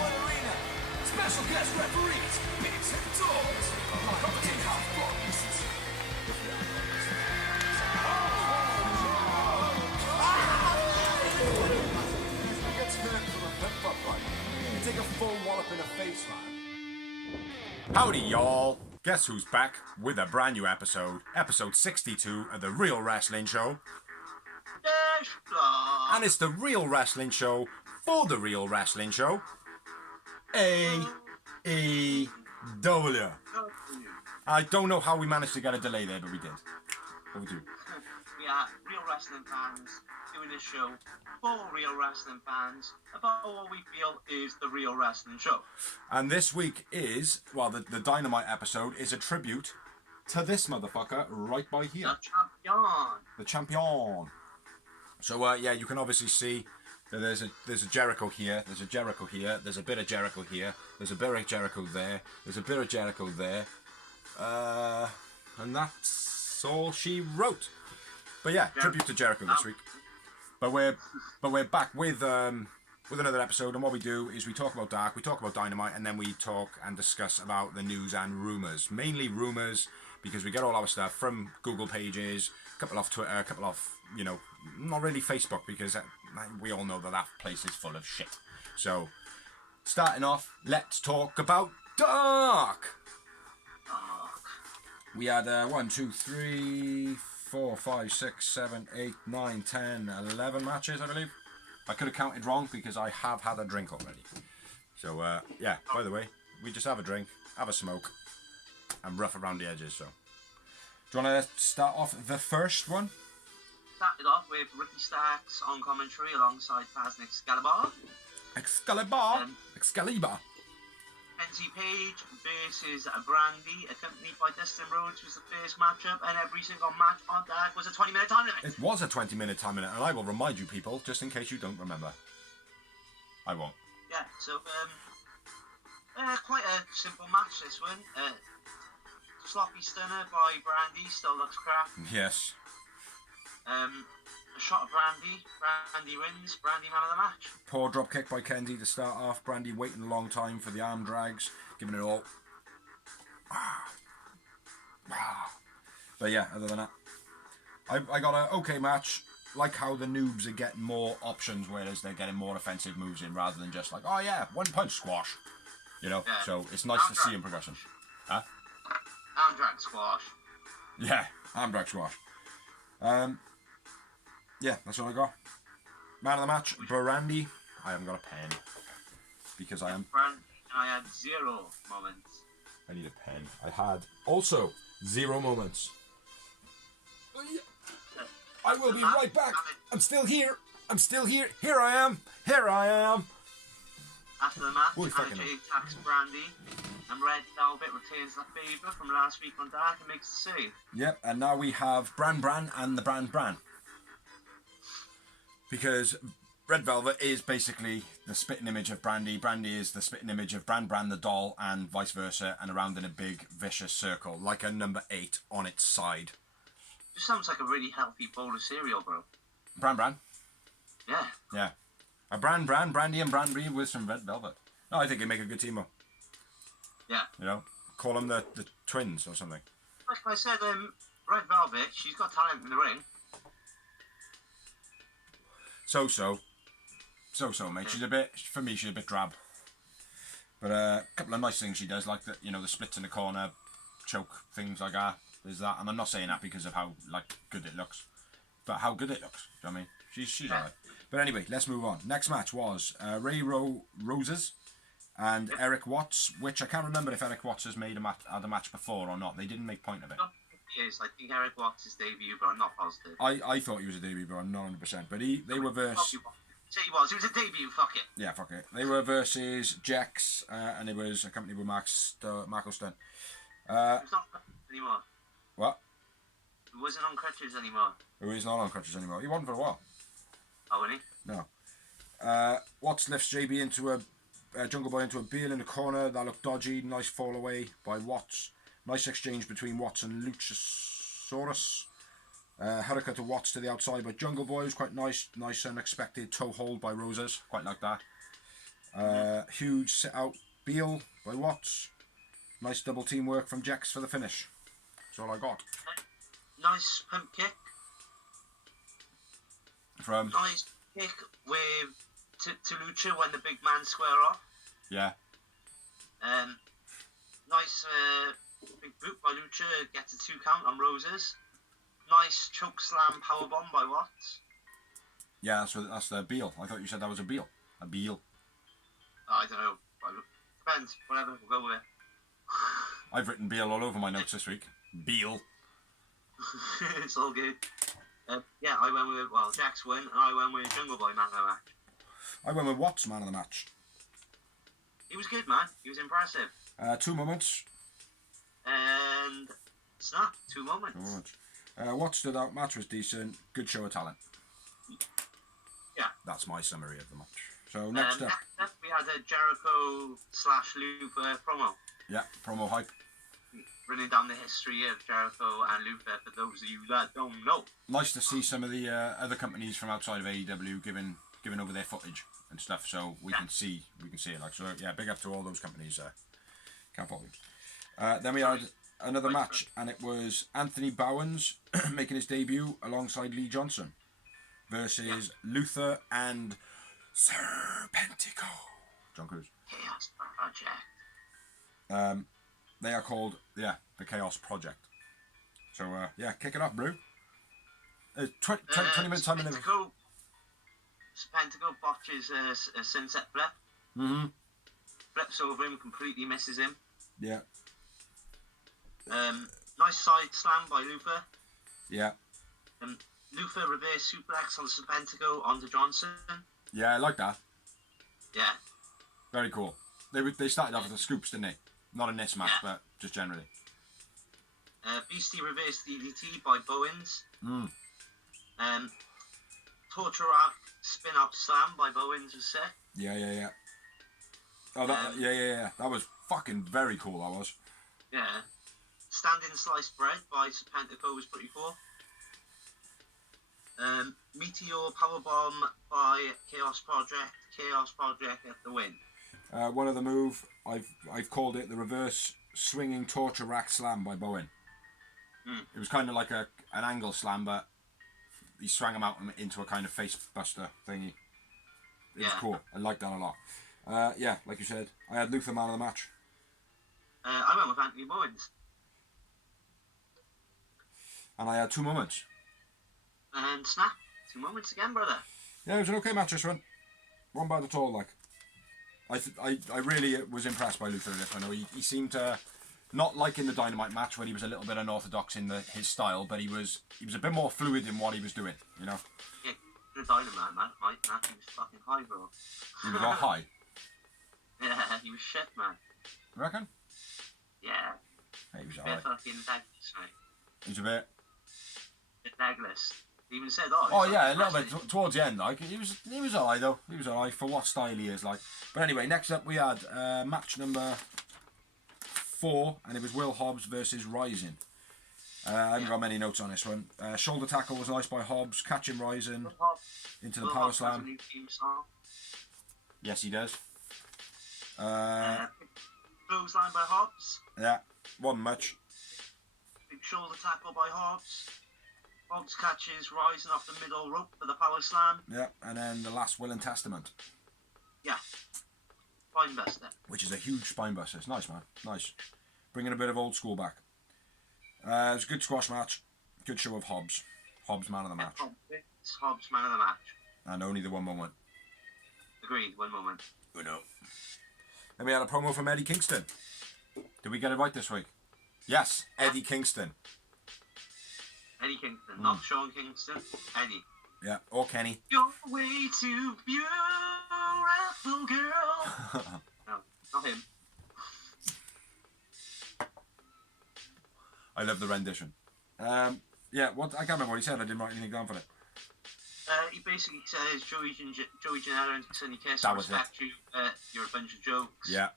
Arena. Special guest referees, bigs and dogs. Competent half bodies. He gets hurt from a pep fight. You take a full wallop in the face, man. Howdy, y'all. Guess who's back with a brand new episode, episode 62 of The Real Wrestling Show. And it's the Real Wrestling Show for The Real Wrestling Show. AEW. I don't know how we managed to get a delay there, but we did. What we do? We are real wrestling fans doing this show for real wrestling fans about what we feel is the real wrestling show. And this week is, well, the Dynamite episode is a tribute to this motherfucker right by here. The champion. The champion. So, yeah, you can obviously see that there's a Jericho here, there's a Jericho here, there's a bit of Jericho here, there's a bit of Jericho there, there's a bit of Jericho there. And that's all she wrote. But yeah, tribute to Jericho this week. But we're back with another episode, and what we do is we talk about Dark, we talk about Dynamite, and then we talk and discuss about the news and rumours. Mainly rumours, because we get all our stuff from Google pages, a couple off Twitter, a couple off, you know, not really Facebook, because we all know that place is full of shit. So, starting off, let's talk about Dark. We had 1, 2, 3, 4, 5, 6, 7, 8, 9, 10, 11 matches, I believe. I could have counted wrong because I have had a drink already. So, yeah, by the way, we just have a drink, have a smoke, and rough around the edges, so. Do you want to start off the first one? Started off with Ricky Starks on commentary alongside Taz and Excalibur. Excalibur. Kenzie Page versus Brandy, accompanied by Dustin Rhodes, was the first matchup, and every single match on Dark was a 20-minute time limit. It was a 20-minute time limit, and I will remind you people, just in case you don't remember. I won't. Yeah, so, quite a simple match, this one. Sloppy stunner by Brandy, still looks crap. Yes. A shot of Brandy. Brandy wins. Brandy man of the match. Poor drop kick by Kenzie to start off. Brandy waiting a long time for the arm drags, giving it all. But yeah, other than that, I got an okay match. Like how the noobs are getting more options, whereas they're getting more offensive moves in, rather than just like, oh yeah, one punch squash. You know, yeah. So it's nice to see in progression. Huh? Arm drag squash. Yeah, arm drag squash. Yeah, that's all I got. Man of the match, Brandy. I haven't got a pen. Because I am... I had 0 moments. I need a pen. I had also 0 moments. I will be right back. I'm still here. I'm still here. Here I am. Here I am. After the match, Anna Jay attacks Brandy, and Red Velvet retains the favour from last week on Dark and makes the save. Yep, and now we have Bran and the Bran. Because Red Velvet is basically the spitting image of Brandy. Brandy is the spitting image of Bran the doll, and vice versa, and around in a big vicious circle, like a number 8 on its side. Just sounds like a really healthy bowl of cereal, bro. Bran? Yeah. Yeah. A Brandy and Brandy with some Red Velvet. No, I think they make a good team up. Yeah. You know, call them the twins or something. Like I said, Red Velvet, she's got talent in the ring. So, mate. She's a bit drab. But a couple of nice things she does, like the splits in the corner, choke, things like that. There's that, and I'm not saying that because of how good it looks, but how good it looks. Do you know what I mean? She's alright. But anyway, let's move on. Next match was Ray Roses and Eric Watts, which I can't remember if Eric Watts has had a match before or not. They didn't make point of it. I think Eric Watts' debut, but I'm not positive. I thought he was a debut, but I'm not 100%. But they were versus... Say he was. It was a debut, fuck it. Yeah, fuck it. They were versus Jax, and it was accompanied with Marco Stunt. He's not anymore. What? He wasn't on crutches anymore. Oh, he's not on crutches anymore. He wasn't for a while. Oh, wasn't he? No. Watts lifts JB into a Jungle Boy into a Beal in the corner. That looked dodgy. Nice fall away by Watts. Nice exchange between Watts and Luchasaurus. Hurricane to Watts to the outside by Jungle Boy was quite nice. Nice unexpected toe hold by Roses. Quite like that. Huge sit out Beal by Watts. Nice double teamwork from Jex for the finish. That's all I got. Nice pump kick. From Nice kick with to Lucha when the big man square off. yeah. Nice big boot by Lucha, gets a 2 count on Roses. Nice choke slam powerbomb by Watts. Yeah, that's the Beal. I thought you said that was a Beal. A Beal. I don't know. Depends. Whatever, we'll go with it. I've written Beal all over my notes this week. Beal. It's all good. Yeah, I went with, well, Jax win, and I went with Jungle Boy man of the match. I went with Watts man of the match. He was good, man. He was impressive. 2 moments. And Snap, 2 moments. 2 moments. Watts stood out. Match was decent. Good show of talent. Yeah. That's my summary of the match. So next up, we had a Jericho / Lufa promo. Yeah, promo hype. Running down the history of Jericho and Lufa for those of you that don't know. Nice to see some of the other companies from outside of AEW giving over their footage and stuff, so we can see it. Like, so yeah, big up to all those companies. Can't fault you. Then we had another match, and it was Anthony Bowens making his debut alongside Lee Johnson versus Luther and Serpentico. John Cruz. Chaos Project. They are called, the Chaos Project. So, kick it off, bro. 20 minutes time in the... Serpentico botches a sunset flip. Mm-hmm. Flips over him, completely misses him. Yeah. Nice side slam by Luther. Yeah. Luther reverse suplex on Serpentico onto Johnson. Yeah, I like that. Yeah. Very cool. They started off with the scoops, didn't they? Not in this match, but just generally. Beastie reverse DDT by Bowens. Mm. Torture Rack spin out slam by Bowens was sick. Yeah. Oh, yeah. That was fucking very cool, that was. Yeah. Standing sliced bread by Serpentico was pretty cool. Meteor Powerbomb by Chaos Project at the win. One of the move, I've called it the reverse swinging torture rack slam by Bowen. It was kind of like an angle slam, but he swung him out into a kind of face buster thingy. It was cool. I liked that a lot. Like you said, I had Luther man of the match. I went with Anthony Bowens. And I had 2 moments. And Snap, 2 moments again, brother. Yeah, it was an okay match this one. One bad at all, like. I really was impressed by Luther in this. I know he seemed to not like in the Dynamite match when he was a little bit unorthodox in his style, but he was a bit more fluid in what he was doing, you know. Yeah, the Dynamite match, he was fucking high, bro. He was all high. Yeah, he was shit, man. You reckon? Yeah. Hey, he was A alright. bit fucking legless, mate. He was a bit. Bit legless. He even said, Yeah, a little bit towards the end. Like he was alright though. He was alright for what style he is like. But anyway, next up we had match number 4, and it was Will Hobbs versus Rising. I haven't got many notes on this one. Shoulder tackle was nice by Hobbs, catching Rising into the power slam. Yes, he does. Clothesline by Hobbs. Yeah, wasn't much. Big shoulder tackle by Hobbs. Hobbs catches Rising off the middle rope for the power slam. Yeah, and then the last Will and Testament. Yeah. Spine buster. Which is a huge spine buster. It's nice, man. Nice. Bringing a bit of old school back. It was a good squash match. Good show of Hobbs. Hobbs man of the match. It's Hobbs man of the match. And only the 1 moment. Agreed, 1 moment. Oh no. Then we had a promo from Eddie Kingston. Did we get it right this week? Yes, Eddie Kingston. Eddie Kingston, not Sean Kingston. Eddie. Yeah, or Kenny. You're way too beautiful, girl. No, not him. I love the rendition. I can't remember what he said. I didn't write anything down for it. He basically says, Joey Janela and Sonny Kiss, That I was respect you. You're a bunch of jokes. Yeah.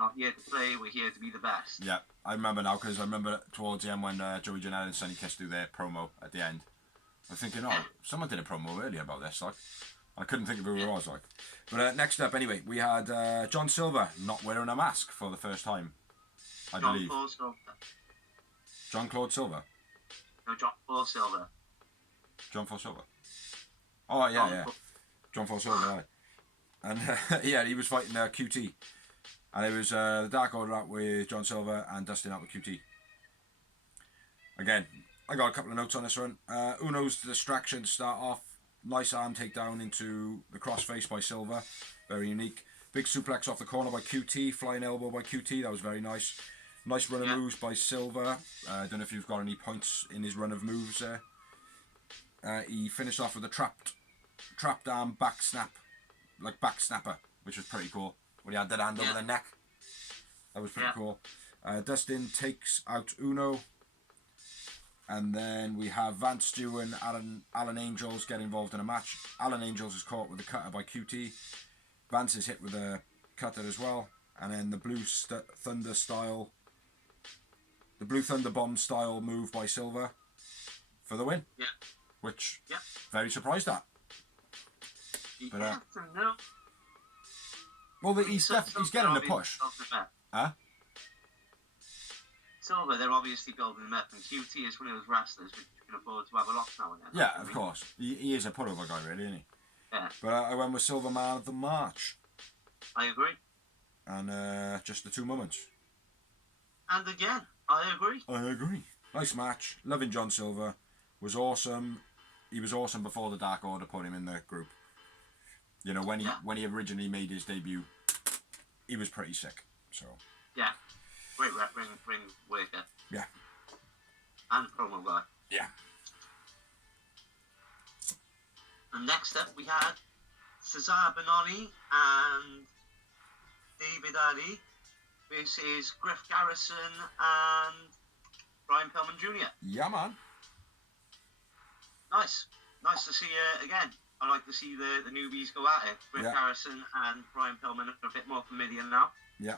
Not here to play, we're here to be the best. Yeah, I remember now because I remember towards the end when Joey Janela and Sonny Kiss do their promo at the end. I'm thinking, oh, someone did a promo earlier about this, like. I couldn't think of who it was, like. But next up, anyway, we had John Silver not wearing a mask for the first time, I believe. John Claude Silver. No, John Paul Silver. John Paul Silver. Oh, yeah. John Paul Silver, right. And, yeah, he was fighting QT. And it was the Dark Order out with John Silver and Dustin out with QT. Again, I got a couple of notes on this one. Uno's distraction to start off. Nice arm takedown into the crossface by Silver. Very unique. Big suplex off the corner by QT. Flying elbow by QT. That was very nice. Nice run of moves by Silver. I don't know if you've got any points in his run of moves there. He finished off with a trapped arm back snap. Like back snapper, which was pretty cool. When he had that hand over the neck. That was pretty cool. Dustin takes out Uno. And then we have Vance Stew and Alan Angels get involved in a match. Alan Angels is caught with a cutter by QT. Vance is hit with a cutter as well. And then the Blue Thunder Bomb style move by Silver for the win. Yeah. Which, very surprised at. But, well, he's getting the push. Huh? Silver, they're obviously building him up, and QT is one of those wrestlers which you can afford to have a lot now and then. Yeah, of course. He is a put-over guy, really, isn't he? Yeah. But I went with Silver Man of the March. I agree. And just the 2 moments. And again, I agree. Nice match. Loving John Silver. Was awesome. He was awesome before the Dark Order put him in the group. You know, when he originally made his debut, he was pretty sick. So. Yeah. Great ring worker. Yeah. And promo guy. Yeah. And next up we had Cesar Bononi and David Ali versus Griff Garrison and Brian Pillman Jr. Yeah, man. Nice to see again. I like to see the newbies go at it. Griff Garrison and Brian Pillman are a bit more familiar now. Yeah.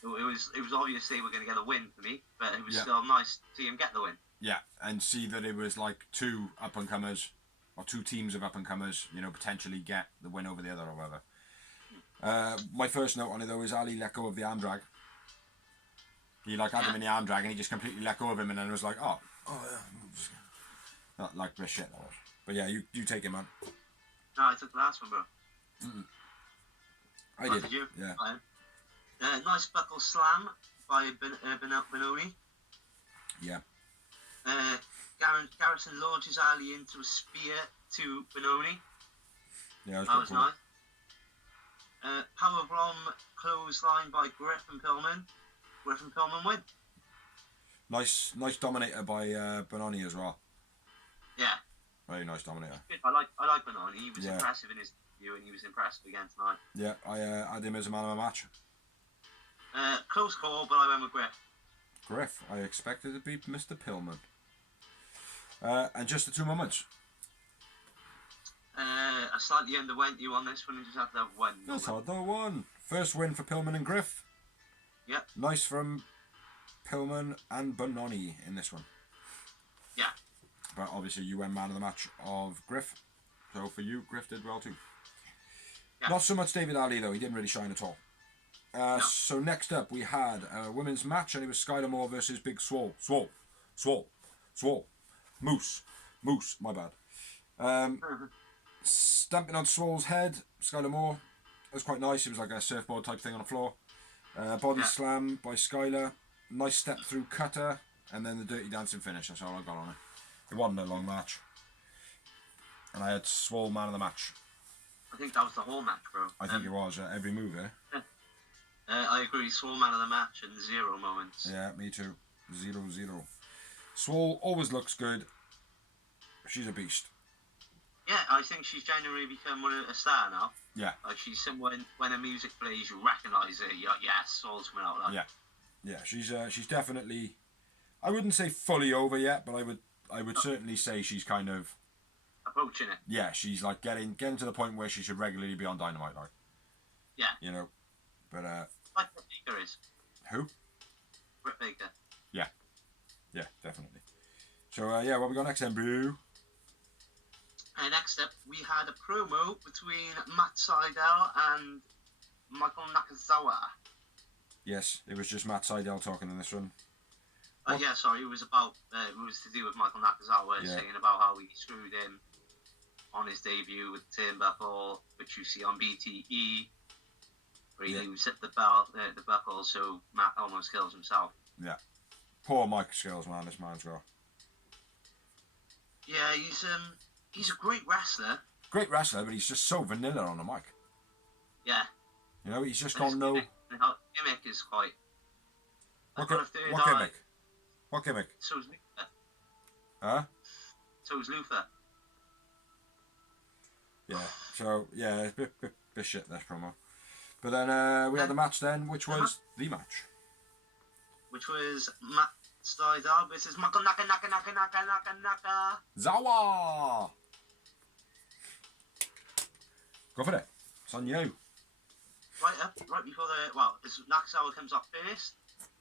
It was obvious they were going to get a win for me, but it was still nice to see him get the win. Yeah, and see that it was like two up-and-comers, or two teams of up-and-comers, you know, potentially get the win over the other or whatever. My first note on it, though, is Ali let go of the arm drag. He, had him in the arm drag, and he just completely let go of him, and then was like, oh yeah. Not like this shit, that was. But yeah, you take it, man. No, I took the last one, bro. I did. Did you? Yeah. Nice buckle slam by Benoni. Yeah. Garrison launches Ali into a spear to Benoni. Yeah, that was cool. Nice. Powerbomb clothesline by Griff and Pillman. Griff and Pillman win. Nice dominator by Benoni as well. Yeah. Very nice dominator. I like Benoni. He was impressive in his debut, and he was impressive again tonight. Yeah, I had him as a man of the match. Close call, but I went with Griff. Griff, I expected to beat Mr. Pillman. And just the 2 moments. I slightly underwent you on this one and just had to have one. Just had the one. First win for Pillman and Griff. Yep. Nice from Pillman and Benoni in this one. Yeah. But obviously you went man of the match of Griff. So for you, Griff did well too. Yeah. Not so much David Ali though, he didn't really shine at all. No. So next up we had a women's match and it was Skylar Moore versus Big Swole. Moose, my bad. Stamping on Swole's head, Skylar Moore. It was quite nice, it was like a surfboard type thing on the floor. Body slam by Skylar. Nice step through cutter. And then the Dirty Dancing finish, that's all I got on it. It wasn't a long match. And I had Swole man of the match. I think that was the whole match, bro. I think it was, every move, eh? I agree, Swole man of the match and 0 moments. Yeah, me too. 0-0. Swole always looks good. She's a beast. Yeah, I think she's genuinely become a star now. Yeah. Like she's someone, when her music plays, you recognise her. You're like, yes, Swolle's coming out. Like. Yeah, she's definitely, I wouldn't say fully over yet, but I would certainly say she's kind of approaching it. Yeah, she's like getting to the point where she should regularly be on Dynamite, like. Yeah. You know, but like Britt Baker is. Who? Britt Baker. Yeah, definitely. So what we got next then, bro? Next up, we had a promo between Matt Sydal and Michael Nakazawa. Yes, it was just Matt Sydal talking in this one. Yeah, sorry, it was to do with Michael Nakazawa saying about how he screwed him on his debut with Turnbuckle, which you see on BTE, where he hit the buckle, so Matt almost kills himself. Yeah. Poor Mike Skills, man, this man's got. Yeah, he's a great wrestler. Great wrestler, but he's just so vanilla on the mic. Yeah. You know, he's just got no... Gimmick is quite... What gimmick? What gimmick? So is Luther. Huh? So is Luther. Yeah, so, yeah, it's a bit shit, this promo. But then we had the match then, which was the match. Which was Matt Sydal versus Michael Naka. Zawa! Go for it. It's on you. Right before Nakazawa comes up first.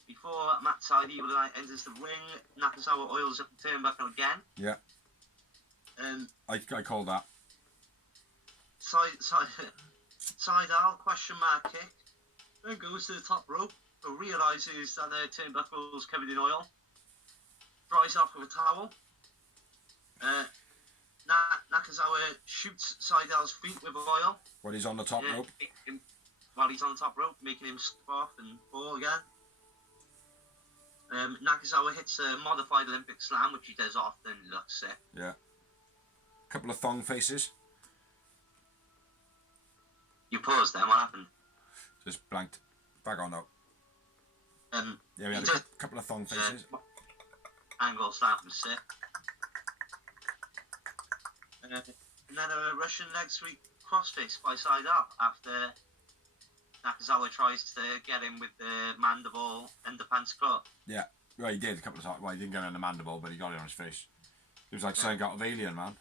Before Matt Sydal enters the ring, Nakazawa oils up the turnbuckle again. Yeah. I called that. Sydal question mark kick. Then goes to the top rope, but realises that the turnbuckle's covered in oil. Dries off with a towel. Nakazawa shoots Sydal's feet with oil. While he's on the top rope. While he's on the top rope, making him slip off and fall again. Nakazawa hits a modified Olympic slam, which he does often. Looks sick. Yeah. Couple of thong faces. You paused then. What happened? Just blanked. Back on up. Yeah, we had a couple of thong faces. Angle slam was sick. And then a Russian leg sweep crossface by Sydal after Nakazawa tries to get him with the mandible underpants cut. Yeah, well, he did a couple of times. Well, he didn't get it in the mandible, but he got it on his face. It was like something out of Alien, man.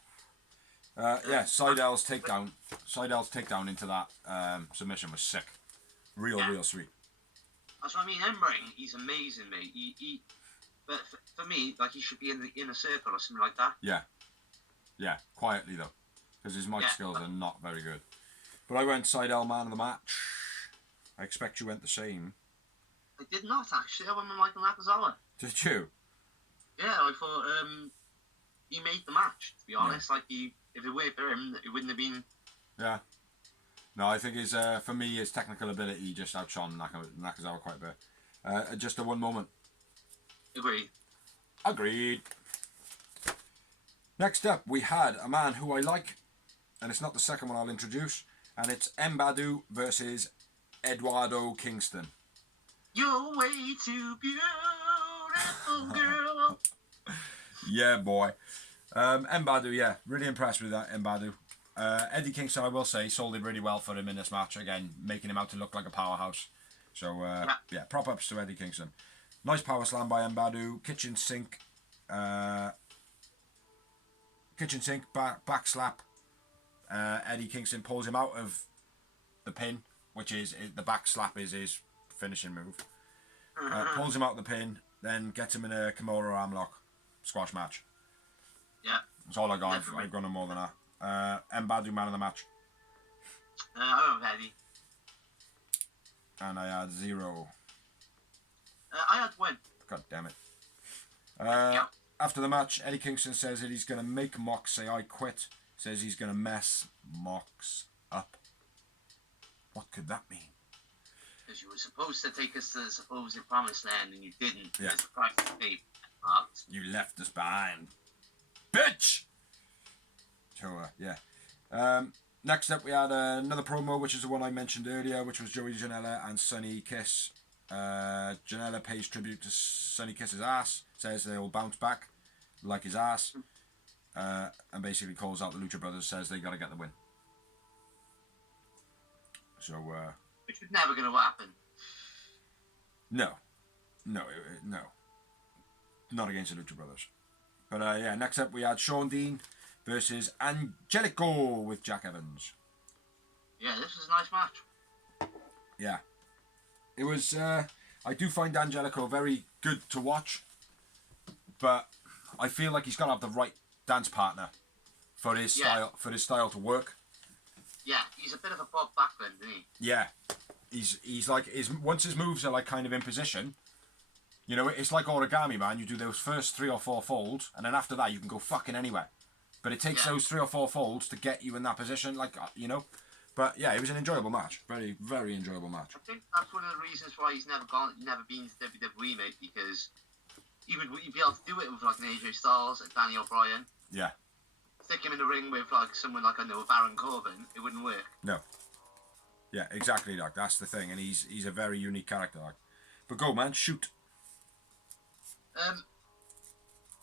Sydal's takedown into that submission was sick. Real sweet. That's what I mean. Embring, he's amazing, mate. But for me, like, he should be in the inner circle or something like that. Yeah, quietly though, because his mic skills are not very good. But I went Sydal man of the match. I expect you went the same. I did not actually. I went with Michael Nakazawa. Did you? Yeah, I thought he made the match. To be honest, like if it weren't for him, it wouldn't have been. Yeah. No, I think for me his technical ability just outshone Nakazawa quite a bit. Just a one moment. Agreed. Next up, we had a man who I like, and it's not the second one I'll introduce, and it's Mbadu versus Eduardo Kingston. You're way too beautiful, girl. Yeah, boy. Mbadu, really impressed with that, Mbadu. Eddie Kingston, I will say, sold it really well for him in this match, again, making him out to look like a powerhouse. So, prop ups to Eddie Kingston. Nice power slam by Mbadu, kitchen sink, back slap. Eddie Kingston pulls him out of the pin, which is the back slap is his finishing move. Pulls him out of the pin, then gets him in a Kimura armlock squash match. Yeah. That's all I got. I've got no more than that. Mbadu man of the match. I went Eddie. And I had 0. I had 1. God damn it. After the match, Eddie Kingston says that he's going to make Mox say I quit. Says he's going to mess Mox up. What could that mean? Because you were supposed to take us to the supposed promised land and you didn't. Yeah. There's the price to pay. You left us behind. Bitch! So, next up we had another promo, which is the one I mentioned earlier, which was Joey Janela and Sonny Kiss. Janela pays tribute to Sonny Kiss's ass, says they'll bounce back like his ass, and basically calls out the Lucha Brothers, says they got to get the win. So, which was never going to happen. No. Not against the Lucha Brothers. But next up we had Sean Dean versus Angelico with Jack Evans. Yeah, this was a nice match. Yeah. It was, I do find Angelico very good to watch, but I feel like he's got to have the right dance partner for his style to work. Yeah, he's a bit of a Bob Backlund, isn't he? Yeah, he's like once his moves are like kind of in position. You know, it's like origami, man. You do those first 3 or 4 folds, and then after that you can go fucking anywhere. But it takes those 3 or 4 folds to get you in that position, like you know. But yeah, it was an enjoyable match. Very, very enjoyable match. I think that's one of the reasons why he's never been to WWE, mate, because you'd be able to do it with like an AJ Styles, a Danny O'Brien. Yeah. Stick him in the ring with like someone like a Baron Corbin, it wouldn't work. No. Yeah, exactly. Like that's the thing, and he's a very unique character. Like, but go, man, shoot.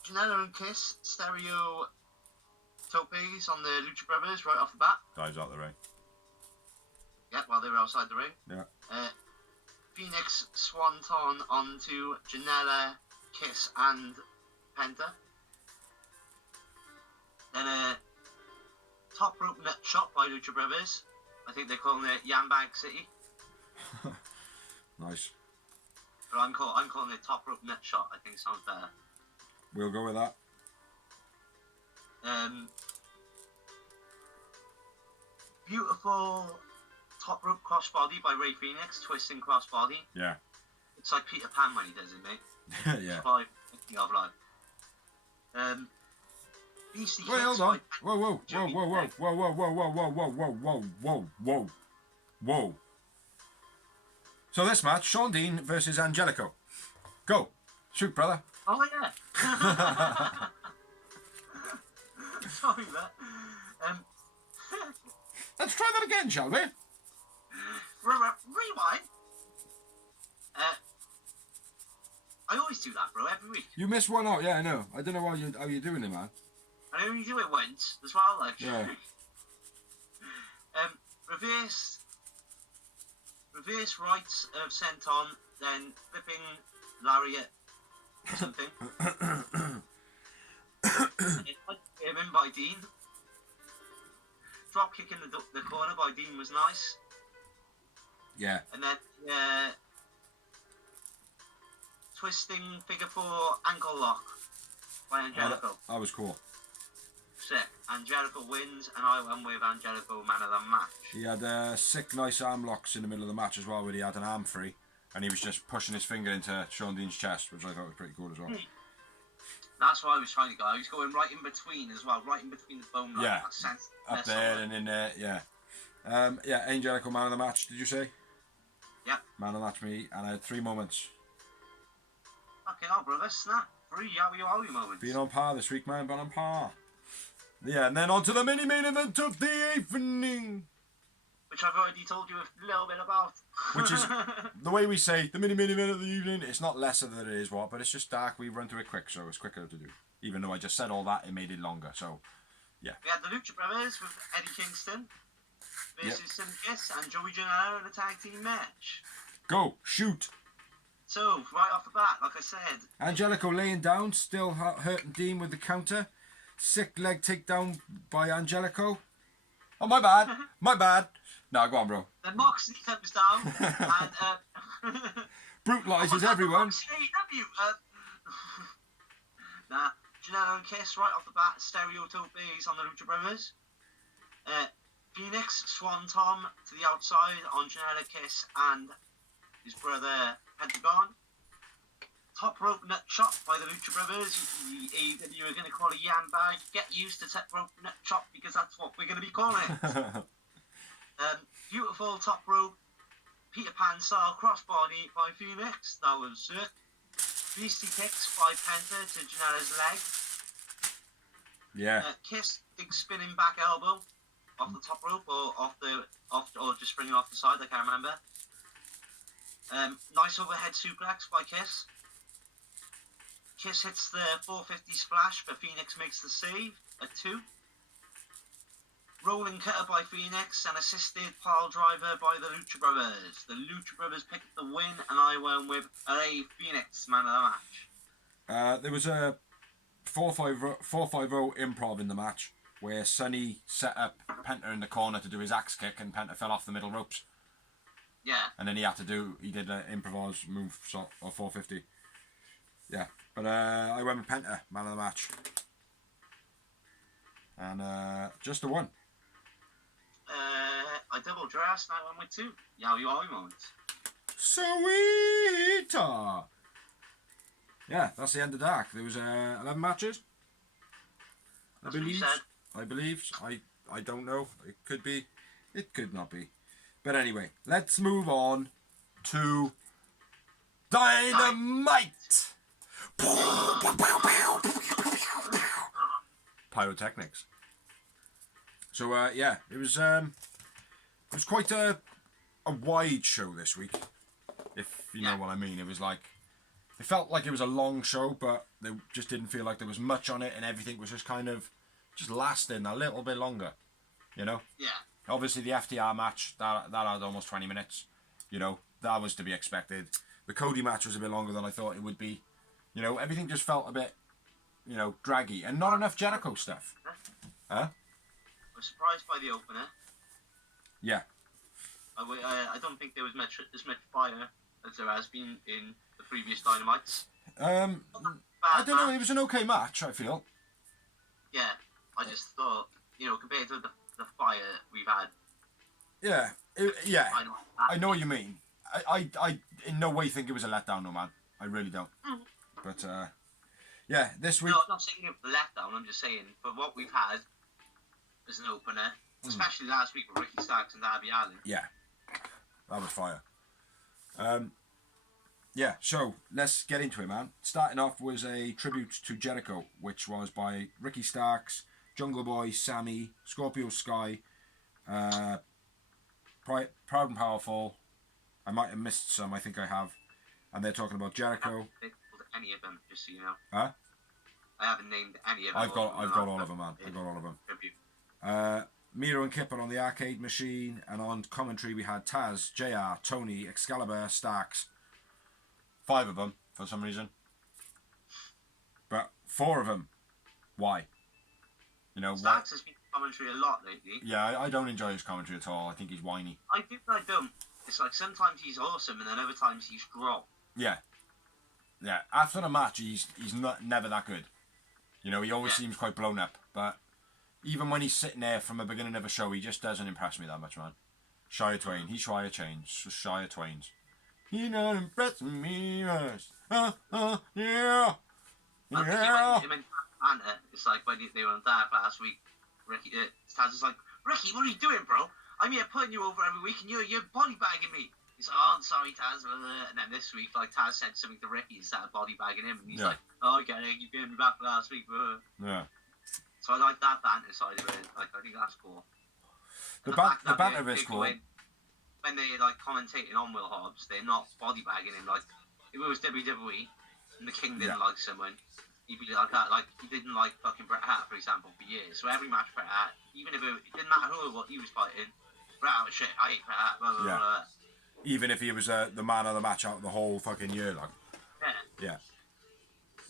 Janela and Kiss stereo topes on the Lucha Brothers right off the bat. Dives out the ring. Yeah, while they were outside the ring. Yeah. Phoenix Swanton onto Janela, Kiss, and Penta. Then a top rope nut shot by Lucha Brothers. I think they're calling it Yambag City. Nice. But I'm calling it top rope nut shot. I think sounds better. We'll go with that. Beautiful top rope crossbody by Ray Phoenix, twisting crossbody. Yeah. It's like Peter Pan when he does it, mate. Yeah. It's like thinking of like. BC Wait, hold on. Whoa. So this match, Sean Dean versus Angelico. Go. Shoot, brother. Oh, yeah. Sorry, that. Let's try that again, shall we? Rewind. I always do that, bro, every week. You missed one out, yeah, I know. I don't know how you're doing it, man. I only do it once as well, like. Yeah. Reverse rights of senton, then flipping lariat or something. Him in by Dean. Drop kick in the corner by Dean was nice. Yeah. And then twisting figure 4 ankle lock by Angelico. That was cool. Sick. Angelico wins, and I went with Angelico man of the match. He had sick, nice arm locks in the middle of the match as well, where he had an arm free, and he was just pushing his finger into Sean Dean's chest, which I thought was pretty cool as well. That's what I was trying to go. I was going right in between as well, right in between the bone line. Yeah, up there and in there, yeah. Yeah, Angelico man of the match, did you say? Yeah. Man of the match, me, and I had 3 moments. Fucking hell, brother, snap. 3 yowie moments. Being on par this week, man, been on par. Yeah, and then on to the main event of the evening. Which I've already told you a little bit about. Which is, the way we say, the main event of the evening, it's not lesser than it is what, but it's just dark, we run through it quick, so it's quicker to do. Even though I just said all that, it made it longer, so, yeah. We had the Lucha Brothers with Eddie Kingston versus Sim Kiss and Joey Janela in a tag team match. Go, shoot. So, right off the bat, like I said... Angelico laying down, still hurting Dean with the counter. Sick leg takedown by Angelico. Oh, my bad. My bad. No, go on, bro. Then Moxley comes down and... brutalises everyone. AEW. Nah, Janela and Kiss right off the bat, stereotypes on the Lucha Brothers. Phoenix, Swan Tom to the outside on Janela, Kiss and his brother Pentagon. Top rope nut chop by the Lucha Brothers. The AEW are going to call it Yam Bag. Get used to top rope nut chop because that's what we're going to be calling it. Beautiful top rope Peter Pan style crossbody by Phoenix. That was sick. Beastie kicks by Penta to Janela's leg. Yeah. Kiss big spinning back elbow off the top rope or just springing off the side. I can't remember. Nice overhead suplex by Kiss. Kiss hits the 450 splash, but Phoenix makes the save at 2. Rolling cutter by Phoenix and assisted pile driver by the Lucha Brothers. The Lucha Brothers picked the win, and I went with a Phoenix man of the match. There was a 4-5-0 improv in the match where Sonny set up Penta in the corner to do his axe kick, and Penta fell off the middle ropes. Yeah. And then he did an improvised move or 450. Yeah. But I went with Penta, man of the match. And just the one. I double dressed and I went with 2. Yowie Yowie moments. Sweet. Yeah, that's the end of Dark. There was 11 matches. That's what you said. I believe. I don't know. It could be. It could not be. But anyway, let's move on to Dynamite. Pyrotechnics. So yeah, it was quite a wide show this week, if you know what I mean. It was like, it felt like it was a long show, but they just didn't feel like there was much on it, and everything was just kind of just lasting a little bit longer, you know. Yeah. Obviously the FTR match that had almost 20 minutes, you know, that was to be expected. The Cody match was a bit longer than I thought it would be. You know, everything just felt a bit, you know, draggy, and not enough Jericho stuff. Huh? I was surprised by the opener. Yeah. I don't think there was as much fire as there has been in the previous Dynamites. I don't know, it was an okay match, I feel. Yeah, I just thought, you know, compared to the fire we've had. Yeah, yeah, I know what you mean. I in no way think it was a letdown, no man. I really don't. But, yeah, this week... No, I'm not saying it was a letdown, I'm just saying, for what we've had as an opener, especially last week with Ricky Starks and Darby Allin. Yeah, that was fire. Yeah, so let's get into it, man. Starting off was a tribute to Jericho, which was by Ricky Starks, Jungle Boy, Sammy, Scorpio Sky, Proud and Powerful. I might have missed some, I think I have. And they're talking about Jericho. I haven't named any of them, just so you know. Huh? I haven't named any of them. I've got all of them, man. I've got all of them. Tribute. Miro and Kipper on the arcade machine, and on commentary we had Taz, JR, Tony, Excalibur, Starks. 5 of them, for some reason. But 4 of them, why? You know, Starks has been commentary a lot lately. Yeah, I don't enjoy his commentary at all. I think he's whiny. I do, I don't. It's like sometimes he's awesome, and then other times he's drop. Yeah. Yeah, after the match, he's never that good. You know, he always seems quite blown up, but even when he's sitting there from the beginning of a show, he just doesn't impress me that much, man. Shia Twain. He's Shia Change. Shia Twain's. He not impressing me much. Yeah. Yeah. Him and Panther, it's like when they were on Dark last week, Ricky, Taz is like, Ricky, what are you doing, bro? I'm here putting you over every week and you're body bagging me. He's like, oh, I'm sorry, Taz. And then this week, like, Taz said something to Ricky and started body bagging him. And he's like, oh, okay, you gave me back last week. Yeah. So I like that banter side of it. Like, I think that's cool. The banter is cool. When they're, like, commentating on Will Hobbs, they're not body bagging him. Like, if it was WWE and the King didn't like someone, he'd be like that. Like, he didn't like fucking Bret Hart, for example, for years. So every match Bret Hart, even if it didn't matter who he was fighting, Bret Hart was shit, I hate Bret Hart, blah, blah, blah. Even if he was the man of the match out the whole fucking year, like. Yeah.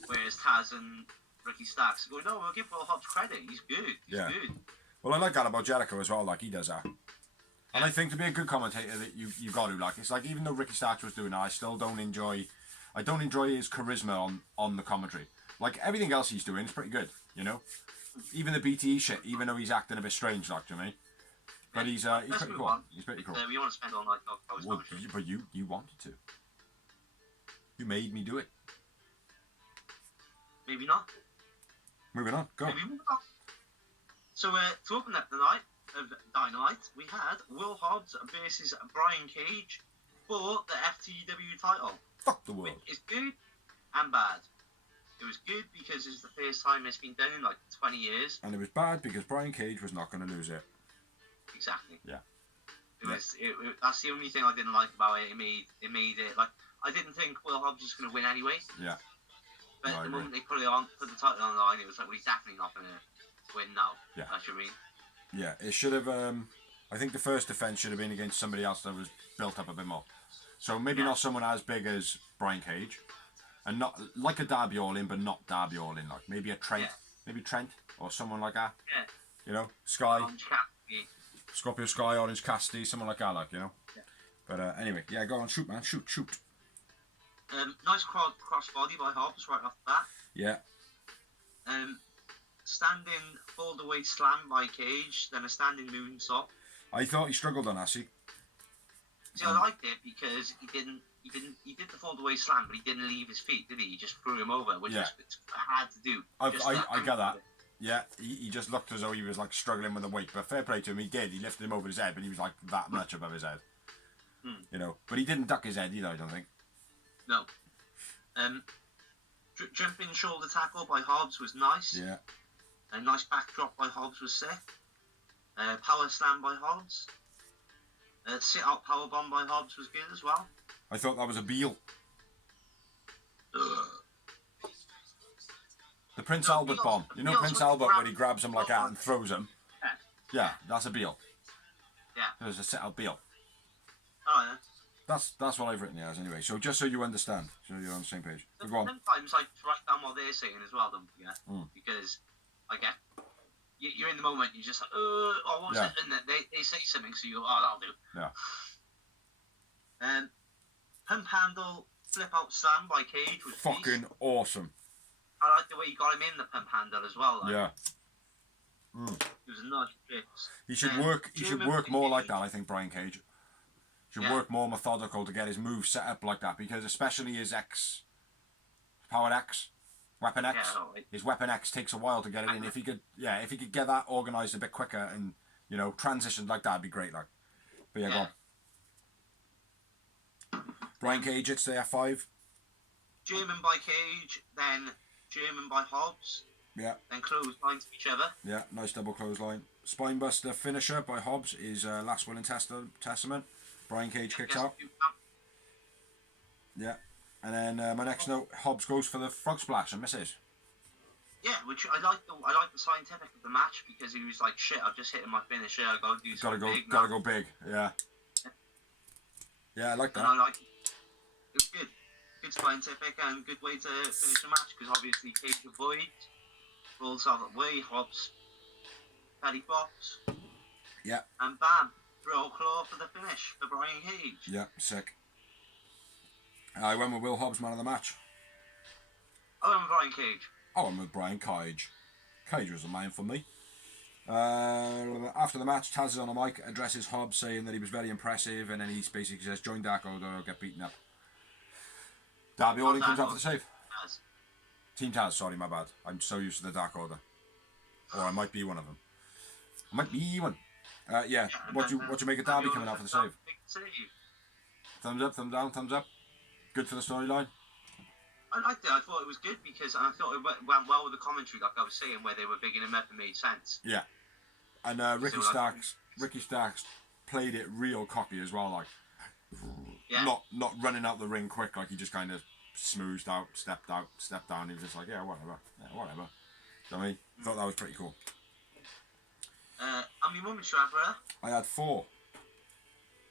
Whereas Taz and Ricky Starks go, no, we'll give Will Hobbs credit. He's good. He's good. Well, I like that about Jericho as well. Like, he does that. And I think to be a good commentator, that you got to, like, it's like, even though Ricky Starks was doing that, I still don't enjoy. I don't enjoy his charisma on the commentary. Like, everything else he's doing is pretty good, you know. Even the BTE shit, even though he's acting a bit strange, like, to me. But he's pretty cool. He's pretty cool. We want to spend all night talking about his commentary. But you wanted to. You made me do it. Maybe not. Moving on. Go. Maybe not. So to open up the night of Dynamite, we had Will Hobbs versus Brian Cage for the FTW title. Fuck the world. Which is good and bad. It was good because it's the first time it's been done in like 20 years. And it was bad because Brian Cage was not going to lose it. Exactly. Yeah. That's the only thing I didn't like about it. It made it like, I didn't think Will Hobbs was going to win anyway. Yeah. But the moment they put the title on the line, it was like, well, he's definitely not going to win now. Yeah. That's what I mean. Yeah, it should have. I think the first defense should have been against somebody else that was built up a bit more. So maybe not someone as big as Brian Cage, and not like a Darby Allin, but not Darby Allin. Like maybe a Trent, maybe Trent or someone like that. Yeah. You know, Sky, Scorpio Sky, Orange Cassidy, someone like that. Like you know. Yeah. But anyway, yeah, go on, shoot, man, shoot. Nice cross body by Hobbs right off the bat. Yeah. standing fold away slam by Cage, then a standing moonsault. I thought he struggled on that, see. See, I liked it because he did the fold away slam, but he didn't leave his feet, did he? He just threw him over, which is hard to do. I get that. Yeah, he just looked as though he was like struggling with the weight, but fair play to him, he did. He lifted him over his head, but he was like that much above his head. You know, but he didn't duck his head either, I don't think. No. Jumping shoulder tackle by Hobbs was nice. Yeah. A nice backdrop by Hobbs was sick. Power slam by Hobbs. Sit out power bomb by Hobbs was good as well. I thought that was a Beal. The Prince Albert bomb. You know Prince Albert when he grabs him like that and throws him? Yeah, that's a Beal. Yeah. It was a sit out Beal. Oh, yeah. That's what I've written here as anyway. So just so you understand, so you're on the same page. So go on. Sometimes I write down what they're saying as well, don't you? Because I get you're in the moment. You're just like, what was it? And then they say something, so you go, that'll do. Yeah. Pump handle flip out slam by Cage was fucking awesome. I like the way he got him in the pump handle as well. Like. Yeah. It was a nice tricks. He should work. He should work more like that. I think Brian Cage should work more methodical to get his moves set up like that, because especially his Power X, Weapon X, his Weapon X takes a while to get it in. If he could get that organised a bit quicker and transitioned like that, it'd be great. Like, but go on. Brian Cage, it's the F5. German by Cage, then German by Hobbs. Yeah. Then clothesline to each other. Yeah, nice double clothesline. Spinebuster finisher by Hobbs is Last Will and Testament. Brian Cage kicks out. Yeah. And then my next note, Hobbs goes for the frog splash and misses. Yeah, which I like the scientific of the match, because he was like, shit, I've just hit my finisher, I gotta do something big. Gotta go big, yeah. Yeah, I like that. And I like it. It was good. Good scientific and good way to finish the match, because obviously Cage avoids, rolls out of the way, Hobbs, Paddy Box. Yeah. And bam, Roll Claw for the finish for Brian Cage. Yeah, sick. I went with Will Hobbs, man of the match. I went with Brian Cage. I went with Brian Cage. Cage was the man for me. After the match, Taz is on the mic, addresses Hobbs, saying that he was very impressive, and then he basically says, join Dark Order or get beaten up. Darby Allin comes out for the save. Taz. Team Taz, sorry, my bad. I'm so used to the Dark Order. Or I might be one of them. I might be one. What you make of Darby coming out for the save? Thumbs up, thumbs down, thumbs up. Good for the storyline. I liked it. I thought it was good because I thought it went well with the commentary, like I was saying, where they were bigging him up and made sense. Yeah. And Ricky Starks played it real cocky as well, like not running out the ring quick, like he just kind of smoothed out, stepped down. He was just like, whatever. You know what I mean? I thought that was pretty cool. How many moments you have, brother? I had 4.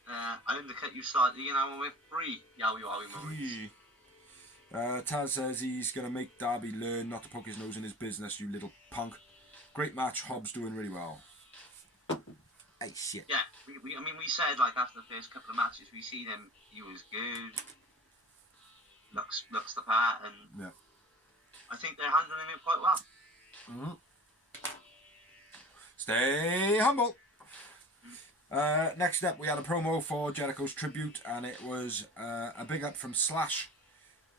I undercut you slightly, and I went with 3 Yowie moments. Taz says he's going to make Darby learn not to poke his nose in his business, you little punk. Great match, Hobbs doing really well. Hey, shit. Yeah, we said, like, after the first couple of matches, we seen him, he was good, looks the part, and I think they're handling him quite well. Mm-hmm. Stay humble. Next up, we had a promo for Jericho's tribute, and it was a big up from Slash,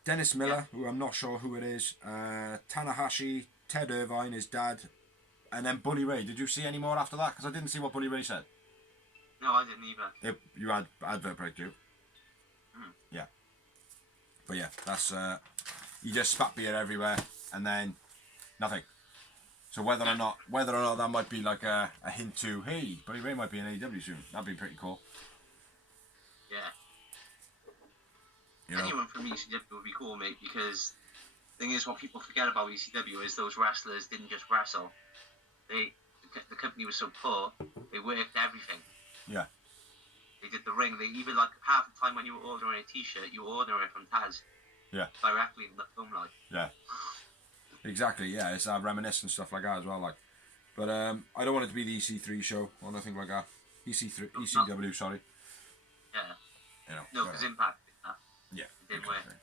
Dennis Miller, who I'm not sure who it is, Tanahashi, Ted Irvine, his dad, and then Bully Ray. Did you see any more after that? Because I didn't see what Bully Ray said. No, I didn't either. You had advert break, you? Yeah. But yeah, that's you just spat beer everywhere, and then nothing. So whether or not that might be like a hint to, hey, Bully Ray might be in AEW soon. That'd be pretty cool. Yeah. Anyone from ECW would be cool, mate, because the thing is, what people forget about ECW is those wrestlers didn't just wrestle. The company was so poor, they worked everything. Yeah. They did the ring. They even, like, half the time when you were ordering a t-shirt, you were ordering it from Taz. Yeah. Directly in the film, like. Yeah. Exactly, yeah, it's reminiscent stuff like that as well, like. But I don't want it to be the EC3 show or nothing like that. ECW, sorry. Yeah. No, because Impact did that. Yeah. It didn't work.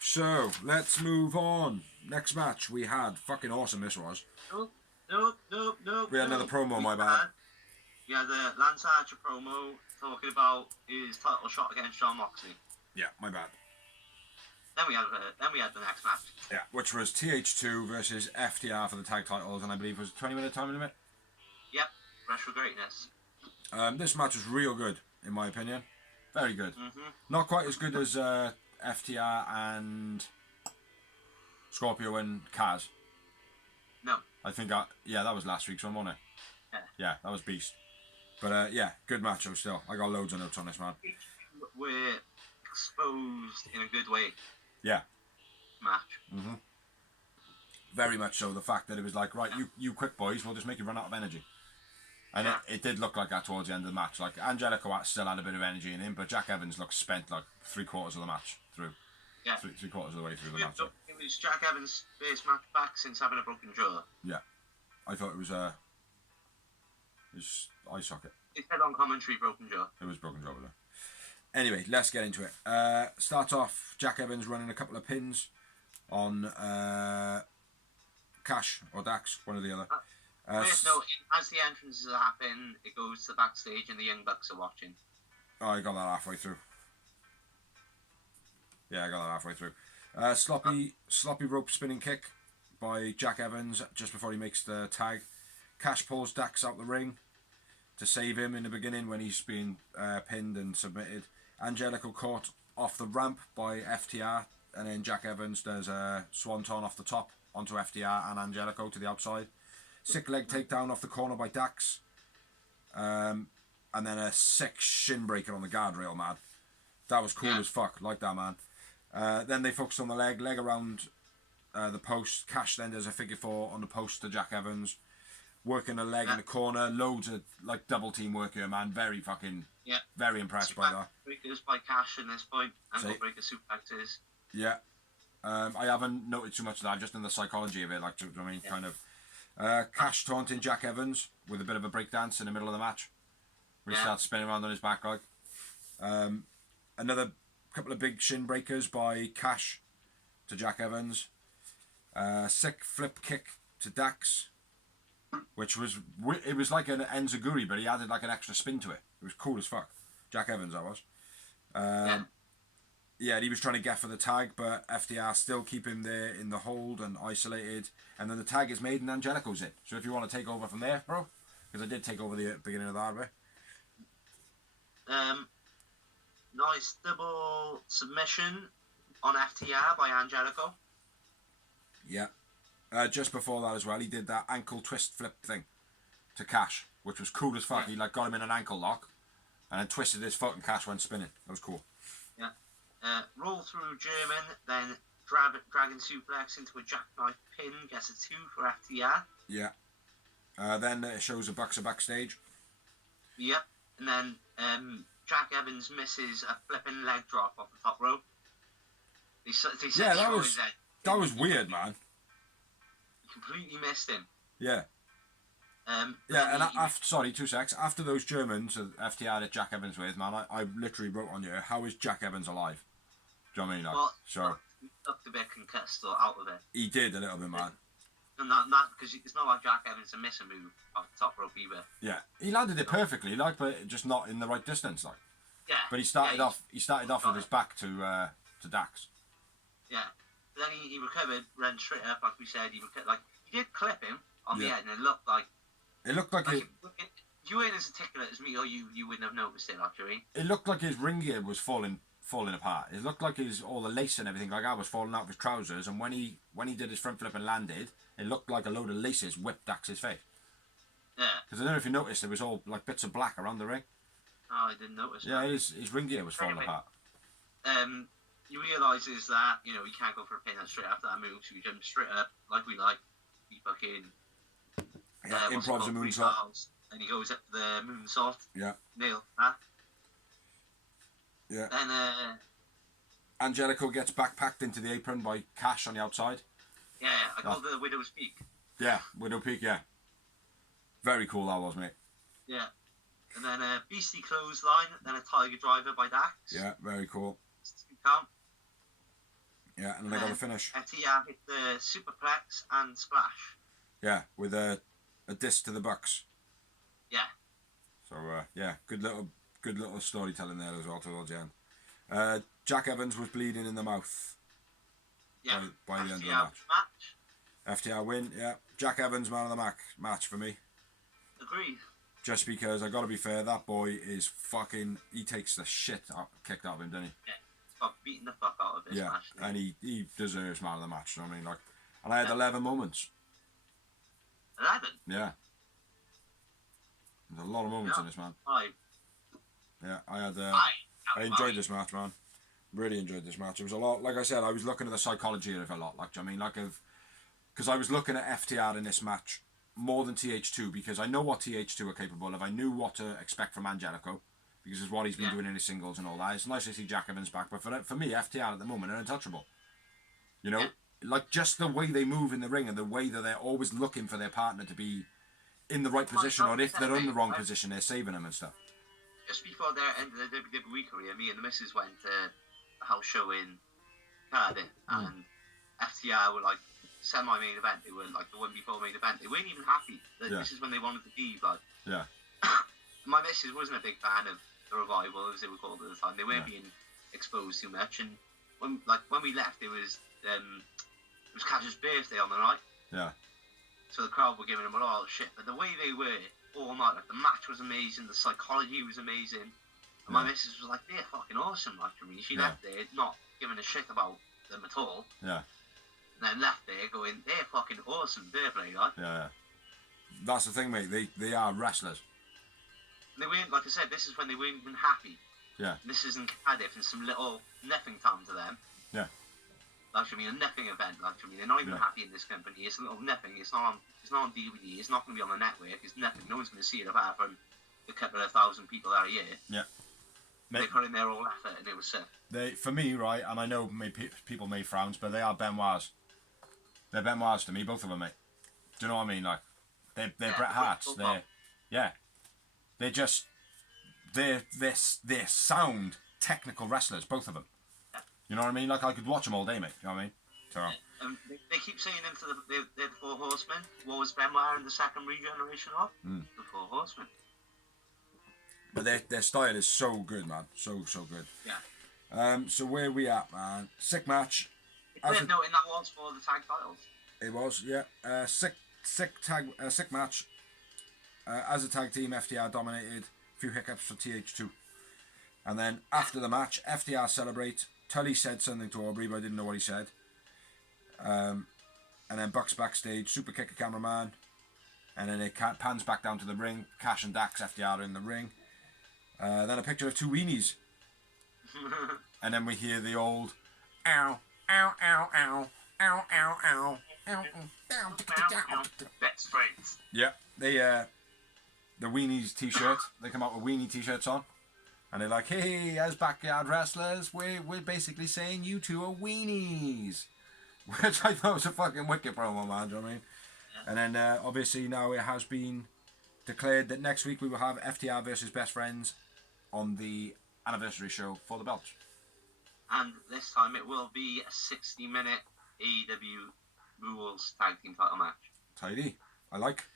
So, let's move on. next match we had fucking awesome. This was. No. We had another promo. My bad. We had the Lance Archer promo talking about his title shot against John Moxley. Yeah, my bad. Then we had the next match. Yeah, which was TH2 versus FTR for the tag titles, and I believe it was a 20-minute time limit. Yep, Rush for Greatness. This match was real good, in my opinion. Very good. Mm-hmm. Not quite as good as FTR and Scorpio and Kaz. No. I think, that was last week's one, wasn't it? Yeah, that was beast. But yeah, good match though still. I got loads of notes on this, man. We're exposed in a good way. Yeah. Match. Mm-hmm. Very much so. The fact that it was like, right, you quick boys, we'll just make you run out of energy. And it did look like that towards the end of the match. Like, Angelico still had a bit of energy in him, but Jack Evans looked spent like 3/4 of the match through. Yeah. Three-quarters of the way through the match. It was Jack Evans' first match back since having a broken jaw. Yeah. I thought it was eye socket. It said on commentary broken jaw. It was broken jaw, wasn't it? Anyway, let's get into it. Starts off, Jack Evans running a couple of pins on Cash or Dax, one or the other. So as the entrances happen, it goes to the backstage and the Young Bucks are watching. Oh, I got that halfway through. Yeah, I got that halfway through. Sloppy rope spinning kick by Jack Evans just before he makes the tag. Cash pulls Dax out the ring to save him in the beginning when he's being pinned and submitted. Angelico caught off the ramp by FTR, and then Jack Evans does a swanton off the top onto FTR and Angelico to the outside. Sick leg takedown off the corner by Dax. And then a sick shin breaker on the guardrail, man. That was cool as fuck. Like that, man. Then they focused on the leg around the post. Cash then does a figure four on the post to Jack Evans. Working a leg in the corner. Loads of like double team work here, man. Very fucking, very impressed by that. Breakers by Cash at this point. Ankle breaker suplexes. Yeah. I haven't noted too much of that, just in the psychology of it. Like, do you know what I mean? Kind of. Cash taunting Jack Evans with a bit of a breakdance in the middle of the match. Where he starts spinning around on his back like. Another couple of big shin breakers by Cash to Jack Evans. Sick flip kick to Dax, which was like an enziguri, but he added like an extra spin to it. It was cool as fuck. Jack Evans, that was. Yeah, he was trying to get for the tag, but FDR still keep him there in the hold and isolated. And then the tag is made and Angelico's in. So if you want to take over from there, bro, because I did take over the beginning of the hard way. Nice double submission on FTR by Angelico. Yeah. Just before that as well, he did that ankle twist flip thing to Cash, which was cool as fuck. He like got him in an ankle lock and then twisted his foot and Cash went spinning. That was cool. Yeah. Roll through German, then dragon suplex into a jackknife pin, gets a 2 for FTR. Yeah. Then it shows the Bucks are backstage. Yep. And then Jack Evans misses a flipping leg drop off the top rope. They that was weird, man. He completely missed him. Yeah. Sorry, 2 secs. After those Germans FTR at Jack Evans with, man, I literally wrote on here, how is Jack Evans alive? Do you know what I mean? Like, well, so he looked a bit concussed or out of it. He did a little bit, man. And that because it's not like Jack Evans to miss a move off the top rope either. Yeah, he landed it perfectly, like, but just not in the right distance, like. Yeah. But he started off with his back to Dax. Yeah. Then he recovered, ran straight up, like we said. He did clip him on the head, and it looked like. If you weren't as articulate as me, or you wouldn't have noticed it, actually. It looked like his ring gear was falling apart. It looked like all the lace and everything like that was falling out of his trousers, and when he did his front flip and landed, it looked like a load of laces whipped Dax's face. Yeah. Because I don't know if you noticed, there was all like bits of black around the ring. Oh, I didn't notice. Yeah, his ring gear was falling apart. He realises that he can't go for a pin straight after that move, so he jumps straight up like we like. He fucking improvs a moonsault. And he goes up to the moonsault. Yeah. Nail that. Yeah. Then Angelico gets backpacked into the apron by Cash on the outside. Yeah, I called the Widow's Peak. Yeah, Widow Peak, yeah. Very cool that was, mate. Yeah. And then a beastly clothesline, then a tiger driver by Dax. Yeah, very cool. Count. Yeah, and then they got the finish. FTR hit the superplex and splash. Yeah, with a disc to the Bucks. Yeah. So yeah, good little storytelling there as well towards the end. Jack Evans was bleeding in the mouth. Yeah. By the end of the match. FTR win. Yeah, Jack Evans man of the match for me. Agreed. Just because I got to be fair, that boy is fucking. He takes the shit kicked out of him, doesn't he? Yeah. Got beating the fuck out of this match. Yeah, and he deserves man of the match. You know what I mean? Like, and I had 11 moments. 11. Yeah. There's a lot of moments in this, man. 5. Yeah, I enjoyed this match, man. Really enjoyed this match. It was a lot. Like I said, I was looking at the psychology of it a lot. Like, do you know what I mean? Like, because I was looking at FTR in this match more than TH2 because I know what TH2 are capable of. I knew what to expect from Angelico because it's what he's been doing in his singles and all that. It's nice to see Jack Evans back, but for me, FTR at the moment are untouchable. You know, like just the way they move in the ring and the way that they're always looking for their partner to be in the right position, or if they're in the wrong position, they're saving them and stuff. Just before their end of the WWE career, me and the missus went to a house show in Cardiff, and FTR were like semi-main event. They were like the one before main event. They weren't even happy. This is when they wanted to leave. Like, my missus wasn't a big fan of the Revival, as they were called at the time. They weren't being exposed too much, and when we left, it was Cash's birthday on the night. Yeah. So the crowd were giving him a lot of shit, but the way they were all night, like the match was amazing, the psychology was amazing, and my missus was like, they're fucking awesome. Like, I mean, she left there not giving a shit about them at all. Yeah. And then left there going, they're fucking awesome, fair play, like. Yeah. That's the thing, mate. They are wrestlers. And they weren't, like I said, this is when they weren't even happy. Yeah. And this is in Cardiff and some little nothing time to them. Yeah. Like, I mean, a nothing event. Like, I mean, they're not even happy in this company. It's a little nothing. It's not on DVD. It's not going to be on the network. It's nothing. No one's going to see it apart from the couple of thousand people that are here. Yeah. They put in their all effort, and it was sick. For me, right, and I know people may frown, but they are Benoit's. They're Benoit's to me, both of them, mate. Do you know what I mean? Like, they're Bret Hart's. They're sound, technical wrestlers, both of them. You know what I mean? Like, I could watch them all day, mate. You know what I mean? So. They keep saying they're the Four Horsemen. What was Benoit in the second regeneration of? The Four Horsemen. But their style is so good, man. So good. Yeah. So where we at, man? Sick match. It's worth noting that was for the tag titles. It was, yeah. Sick match. As a tag team, FTR dominated. A few hiccups for TH2. And then after the match, FTR celebrate. Tully said something to Aubrey, but I didn't know what he said. And then Bucks backstage, super kick a cameraman. And then it pans back down to the ring. Cash and Dax, FTR in the ring. Then a picture of two weenies. And then we hear the old ow, ow, ow, ow, ow, ow, ow, ow, ow. Best friends. Yeah, the weenies t-shirt. They come out with weenie t-shirts on. And they're like, hey, as backyard wrestlers, we're basically saying you two are weenies. Which I thought was a fucking wicked promo, man, do you know what I mean? And then, obviously, now it has been declared that next week we will have FTR versus Best Friends on the anniversary show for the belt. And this time it will be a 60-minute AEW Rules Tag Team title match. Tidy. I like.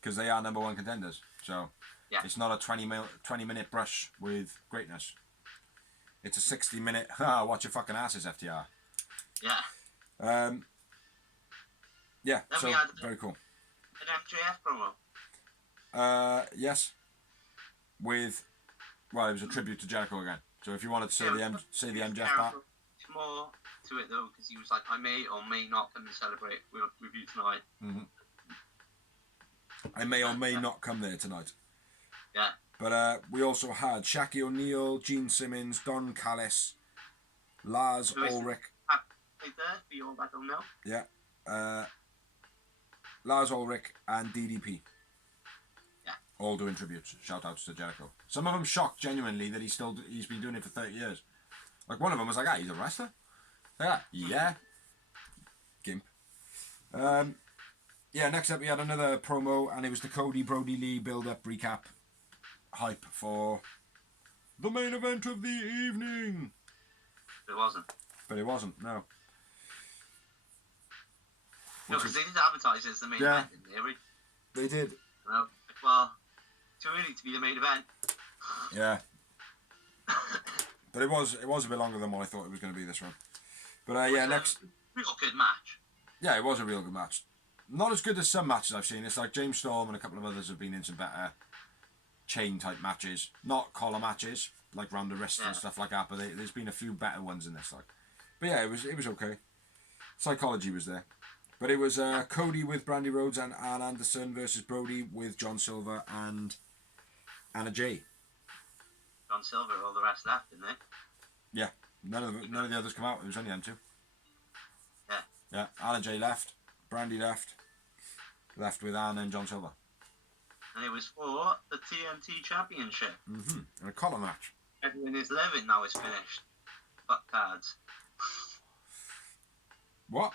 Because they are number one contenders. So... Yeah. It's not a 20-minute brush with greatness. It's a 60-minute, watch your fucking asses, FTR. Yeah. Yeah, so very cool. An MJF promo. Yes. It was a tribute to Jericho again. So if you wanted to say the MJF part. More to it though, because he was like, I may or may not come and celebrate with you tonight. Mm-hmm. I may or may not come there tonight. Yeah. But we also had Shaquille O'Neal, Gene Simmons, Don Callis, Lars Ulrich. There, for you all that don't know. Yeah. Lars Ulrich and DDP. Yeah. All doing tributes. Shout outs to Jericho. Some of them shocked genuinely that he's been doing it for 30 years. Like one of them was like, he's a wrestler? Yeah. Gimp. Yeah, next up we had another promo and it was the Cody Brody Lee build-up recap. Hype for the main event of the evening. It wasn't. but it wasn't. No. No, because they did advertise it as the main event, didn't they? They did. Well, too early to be the main event. Yeah. But it was a bit longer than what I thought it was going to be this one. But yeah, next. Real good match. Yeah, it was a real good match. Not as good as some matches I've seen. It's like James Storm and a couple of others have been in some better chain type matches, not collar matches like round the wrist and stuff like that. But there's been a few better ones in this. Like, but yeah, it was okay. Psychology was there. But it was Cody with Brandy Rhodes and Arn Anderson versus Brody with John Silver and Anna Jay. John Silver, all the rest left, didn't they? Yeah, none of the others come out. It was only them two. Yeah. Yeah, Anna Jay left, Brandy left with Arn and John Silver. And it was for the TNT Championship. Mm-hmm. And a collar match. Everyone is living now. It's finished. Fuck cards. What?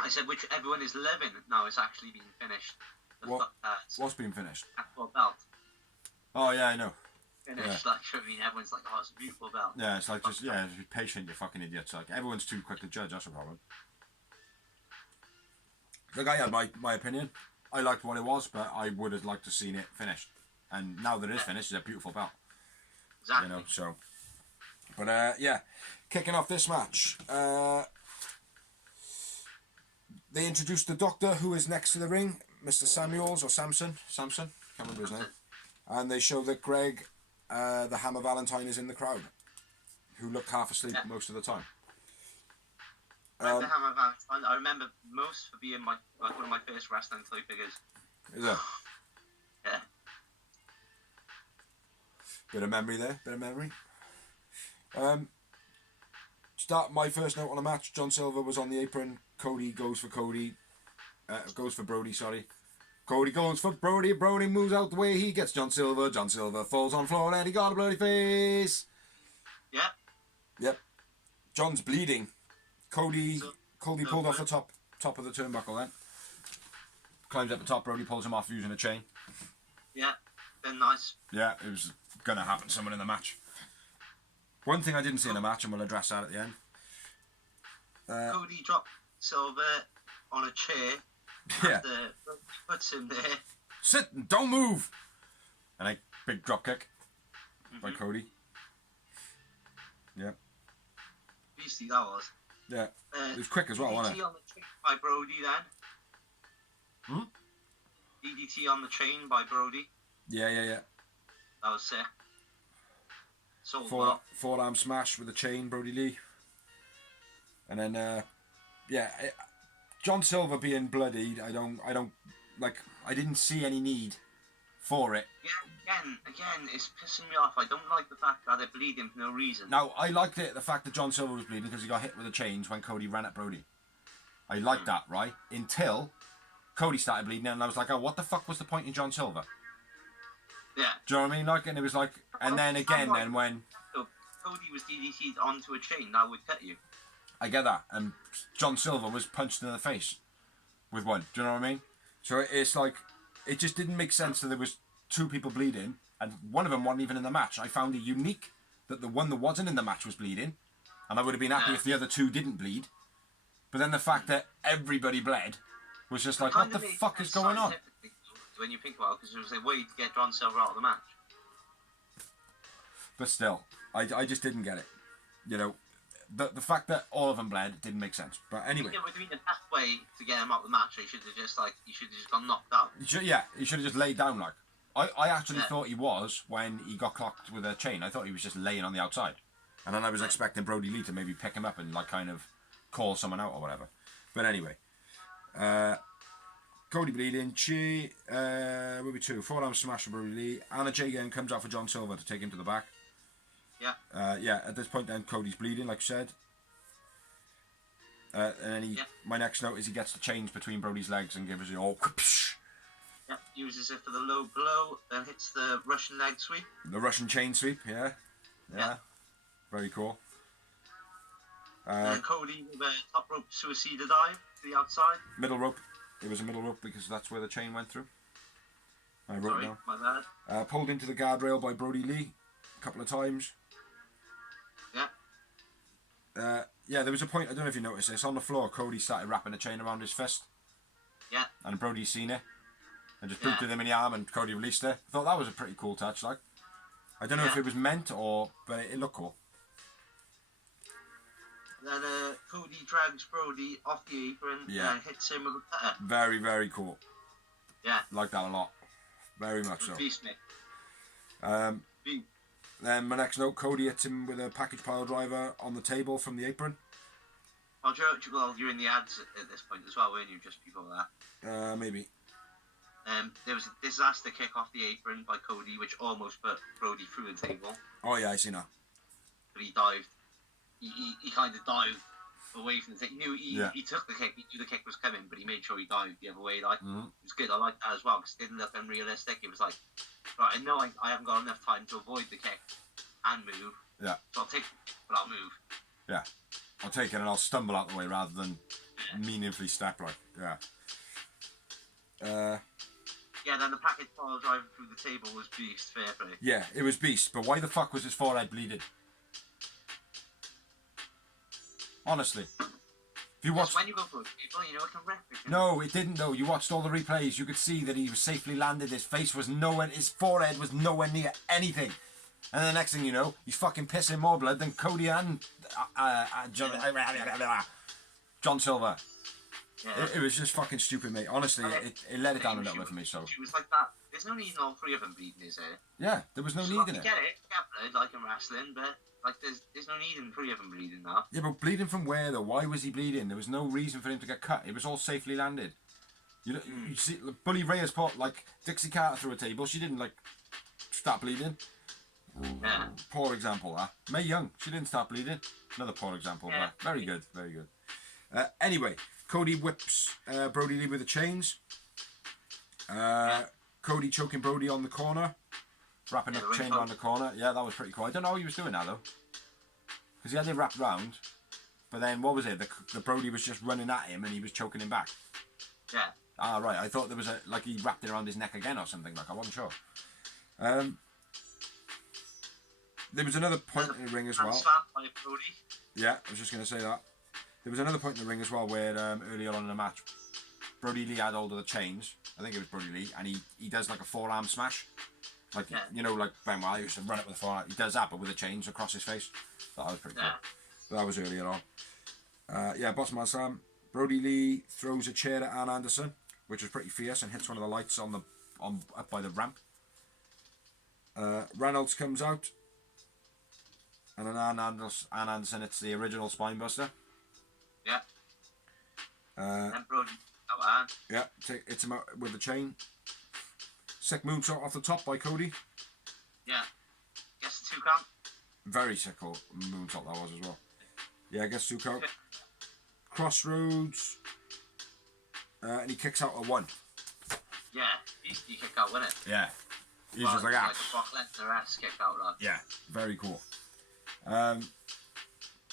I said which everyone is living now. It's actually been finished. The What? fuck cards. What's been finished? Actual belt. Oh yeah, I know. Finished. Like, I mean, everyone's like, oh, it's a beautiful belt. Yeah, it's like just be patient, you fucking idiots. Like everyone's too quick to judge. That's the problem. Look, I had my opinion. I liked what it was, but I would have liked to seen it finished. And now that it is finished, it's a beautiful belt. Exactly. You know, so. But yeah, kicking off this match. They introduced the Doctor, who is next to the ring, Mr. Samuels or Samson, can't remember his name. And they show that Greg, the Hammer Valentine, is in the crowd, who looked half asleep most of the time. The Hammer Valentine, I remember most for being one of my first wrestling toy figures. Is it? Yeah. Bit of memory there, bit of memory. Start my first note on the match. John Silver was on the apron. Cody goes for Brody, sorry. Cody goes for Brody. Brody moves out the way. He gets John Silver. John Silver falls on the floor and he got a bloody face. Yeah. Yep. John's bleeding. Cody pulled off the top of the turnbuckle then. Climbs up the top. Brody pulls him off using a chain. Yeah. Been nice. Yeah, it was going to happen someone in the match. One thing I didn't see in the match, and we'll address that at the end. Cody dropped Silver on a chair. Yeah. And, puts him there. Sit and don't move. And a big drop kick by Cody. Yeah. Beastie that was. Yeah. It was quick as well, wasn't it? DDT on the chain by Brody then. DDT on the chain by Brody. Yeah. That was sick. Forearm smash with a chain, Brody Lee. And then, John Silver being bloodied, I didn't see any need for it. Yeah, again, it's pissing me off. I don't like the fact that they're bleeding for no reason. Now, I liked it, the fact that John Silver was bleeding because he got hit with the chains when Cody ran at Brody. I liked that, right? Until Cody started bleeding and I was like, oh, what the fuck was the point in John Silver? Yeah. Do you know what I mean? Like, and it was like, and then again, then when Cody was DDT'd onto a chain, that would cut you. I get that, and John Silver was punched in the face with one. Do you know what I mean? So it's like, it just didn't make sense that there was two people bleeding, and one of them wasn't even in the match. I found it unique that the one that wasn't in the match was bleeding, and I would have been happy if the other two didn't bleed. But then the fact that everybody bled was just like, what the fuck is going on? When you think about it, because it was a way to get John Silver out of the match. But still, I just didn't get it. You know, the fact that all of them bled didn't make sense. But anyway. It would have been the best way to get him out of the match. He should have just gone knocked out. He should have just laid down like. I actually thought he was when he got clocked with a chain. I thought he was just laying on the outside. And then I was expecting Brody Lee to maybe pick him up and like kind of call someone out or whatever. But anyway. Cody bleeding. Will be two. Forearm smash for Brody Lee. Anna Jay again comes out for John Silver to take him to the back. Yeah. At this point then Cody's bleeding, like I said. And then my next note is he gets the chains between Brody's legs and gives it all. Yeah, uses it for the low blow, then hits the Russian leg sweep. The Russian chain sweep, yeah. Very cool. And then Cody with a top rope suicide dive to the outside. Middle rope. It was a middle rope because that's where the chain went through. I wrote it down. My bad. Pulled into the guardrail by Brody Lee a couple of times. Yeah. Yeah, there was a point, I don't know if you noticed this, on the floor, Cody started wrapping a chain around his fist. Yeah. And Brody seen it. And just booted him in the arm and Cody released it. I thought that was a pretty cool touch, like. I don't know if it was meant or, but it looked cool. Then Cody drags Brody off the apron and hits him with a cutter. Very, very cool. Yeah. Like that a lot. Very much so. Beast, mate. Then my next note, Cody hits him with a package pile driver on the table from the apron. Oh, you're in the ads at this point as well, weren't you, just before that? Maybe. There was a disaster kick off the apron by Cody, which almost put Brody through the table. Oh yeah, I seen that. But he dived. He kind of dived away from the thing. He took the kick. He knew the kick was coming, but he made sure he dived the other way. Like, it was good. I like that as well because it didn't look unrealistic. It was like, right, I know I haven't got enough time to avoid the kick and move. Yeah. So I'll take it, but I'll move. Yeah. I'll take it and I'll stumble out the way rather than meaningfully step right. Yeah. Yeah, then the package pile driver through the table was beast, fair play. Yeah, it was beast, but why the fuck was his forehead bleeding? Honestly. If you watch... when you go through a table, you know it can rip. No, it didn't though. You watched all the replays, you could see that he was safely landed, his face was nowhere, his forehead was nowhere near anything. And the next thing you know, he's fucking pissing more blood than Cody and John Silver. Yeah. It was just fucking stupid, mate. Honestly, it let it down a little bit for me. So she was like that. There's no need in all three of them bleeding, is there? Yeah, there was no need in it. I get it, blood like in wrestling, but like there's no need in three of them bleeding now. Yeah, but bleeding from where though? Why was he bleeding? There was no reason for him to get cut. It was all safely landed. You see, Bully Reyes put like Dixie Carter through a table. She didn't like start bleeding. Yeah. Poor example, that. Mae Young, she didn't start bleeding. Another poor example, but very good, very good. Anyway, Cody whips Brody Lee with the chains. Cody choking Brody on the corner, wrapping a chain around the corner. Yeah, that was pretty cool. I don't know how he was doing that though, because he had it wrapped round. But then what was it? The Brody was just running at him and he was choking him back. Yeah. Ah, right. I thought there was like he wrapped it around his neck again or something. Like I wasn't sure. There was another point in the ring as well. Yeah, I was just going to say that. There was another point in the ring as well where earlier on in the match, Brody Lee had hold of the chains. I think it was Brody Lee, and he does like a forearm smash. Like, you know, like Ben Wyatt used to run it with a forearm. He does that, but with the chains across his face. That was pretty cool. That was earlier on. Yeah, Boss Man Sam. Brody Lee throws a chair at Arn Anderson, which was pretty fierce, and hits one of the lights up by the ramp. Reynolds comes out. And then Arn Anderson, it's the original Spinebuster. Yeah. And Brody out. Yeah, hits him out with the chain. Sick moonsault off the top by Cody. Yeah. Gets the 2 count. Very sick moonsault that was as well. Yeah, gets 2 count. Crossroads. And he kicks out a 1. Yeah, he kicked out, wasn't it? Yeah. He's just like that. Like a Lesnar ass kick out, like. Yeah, very cool.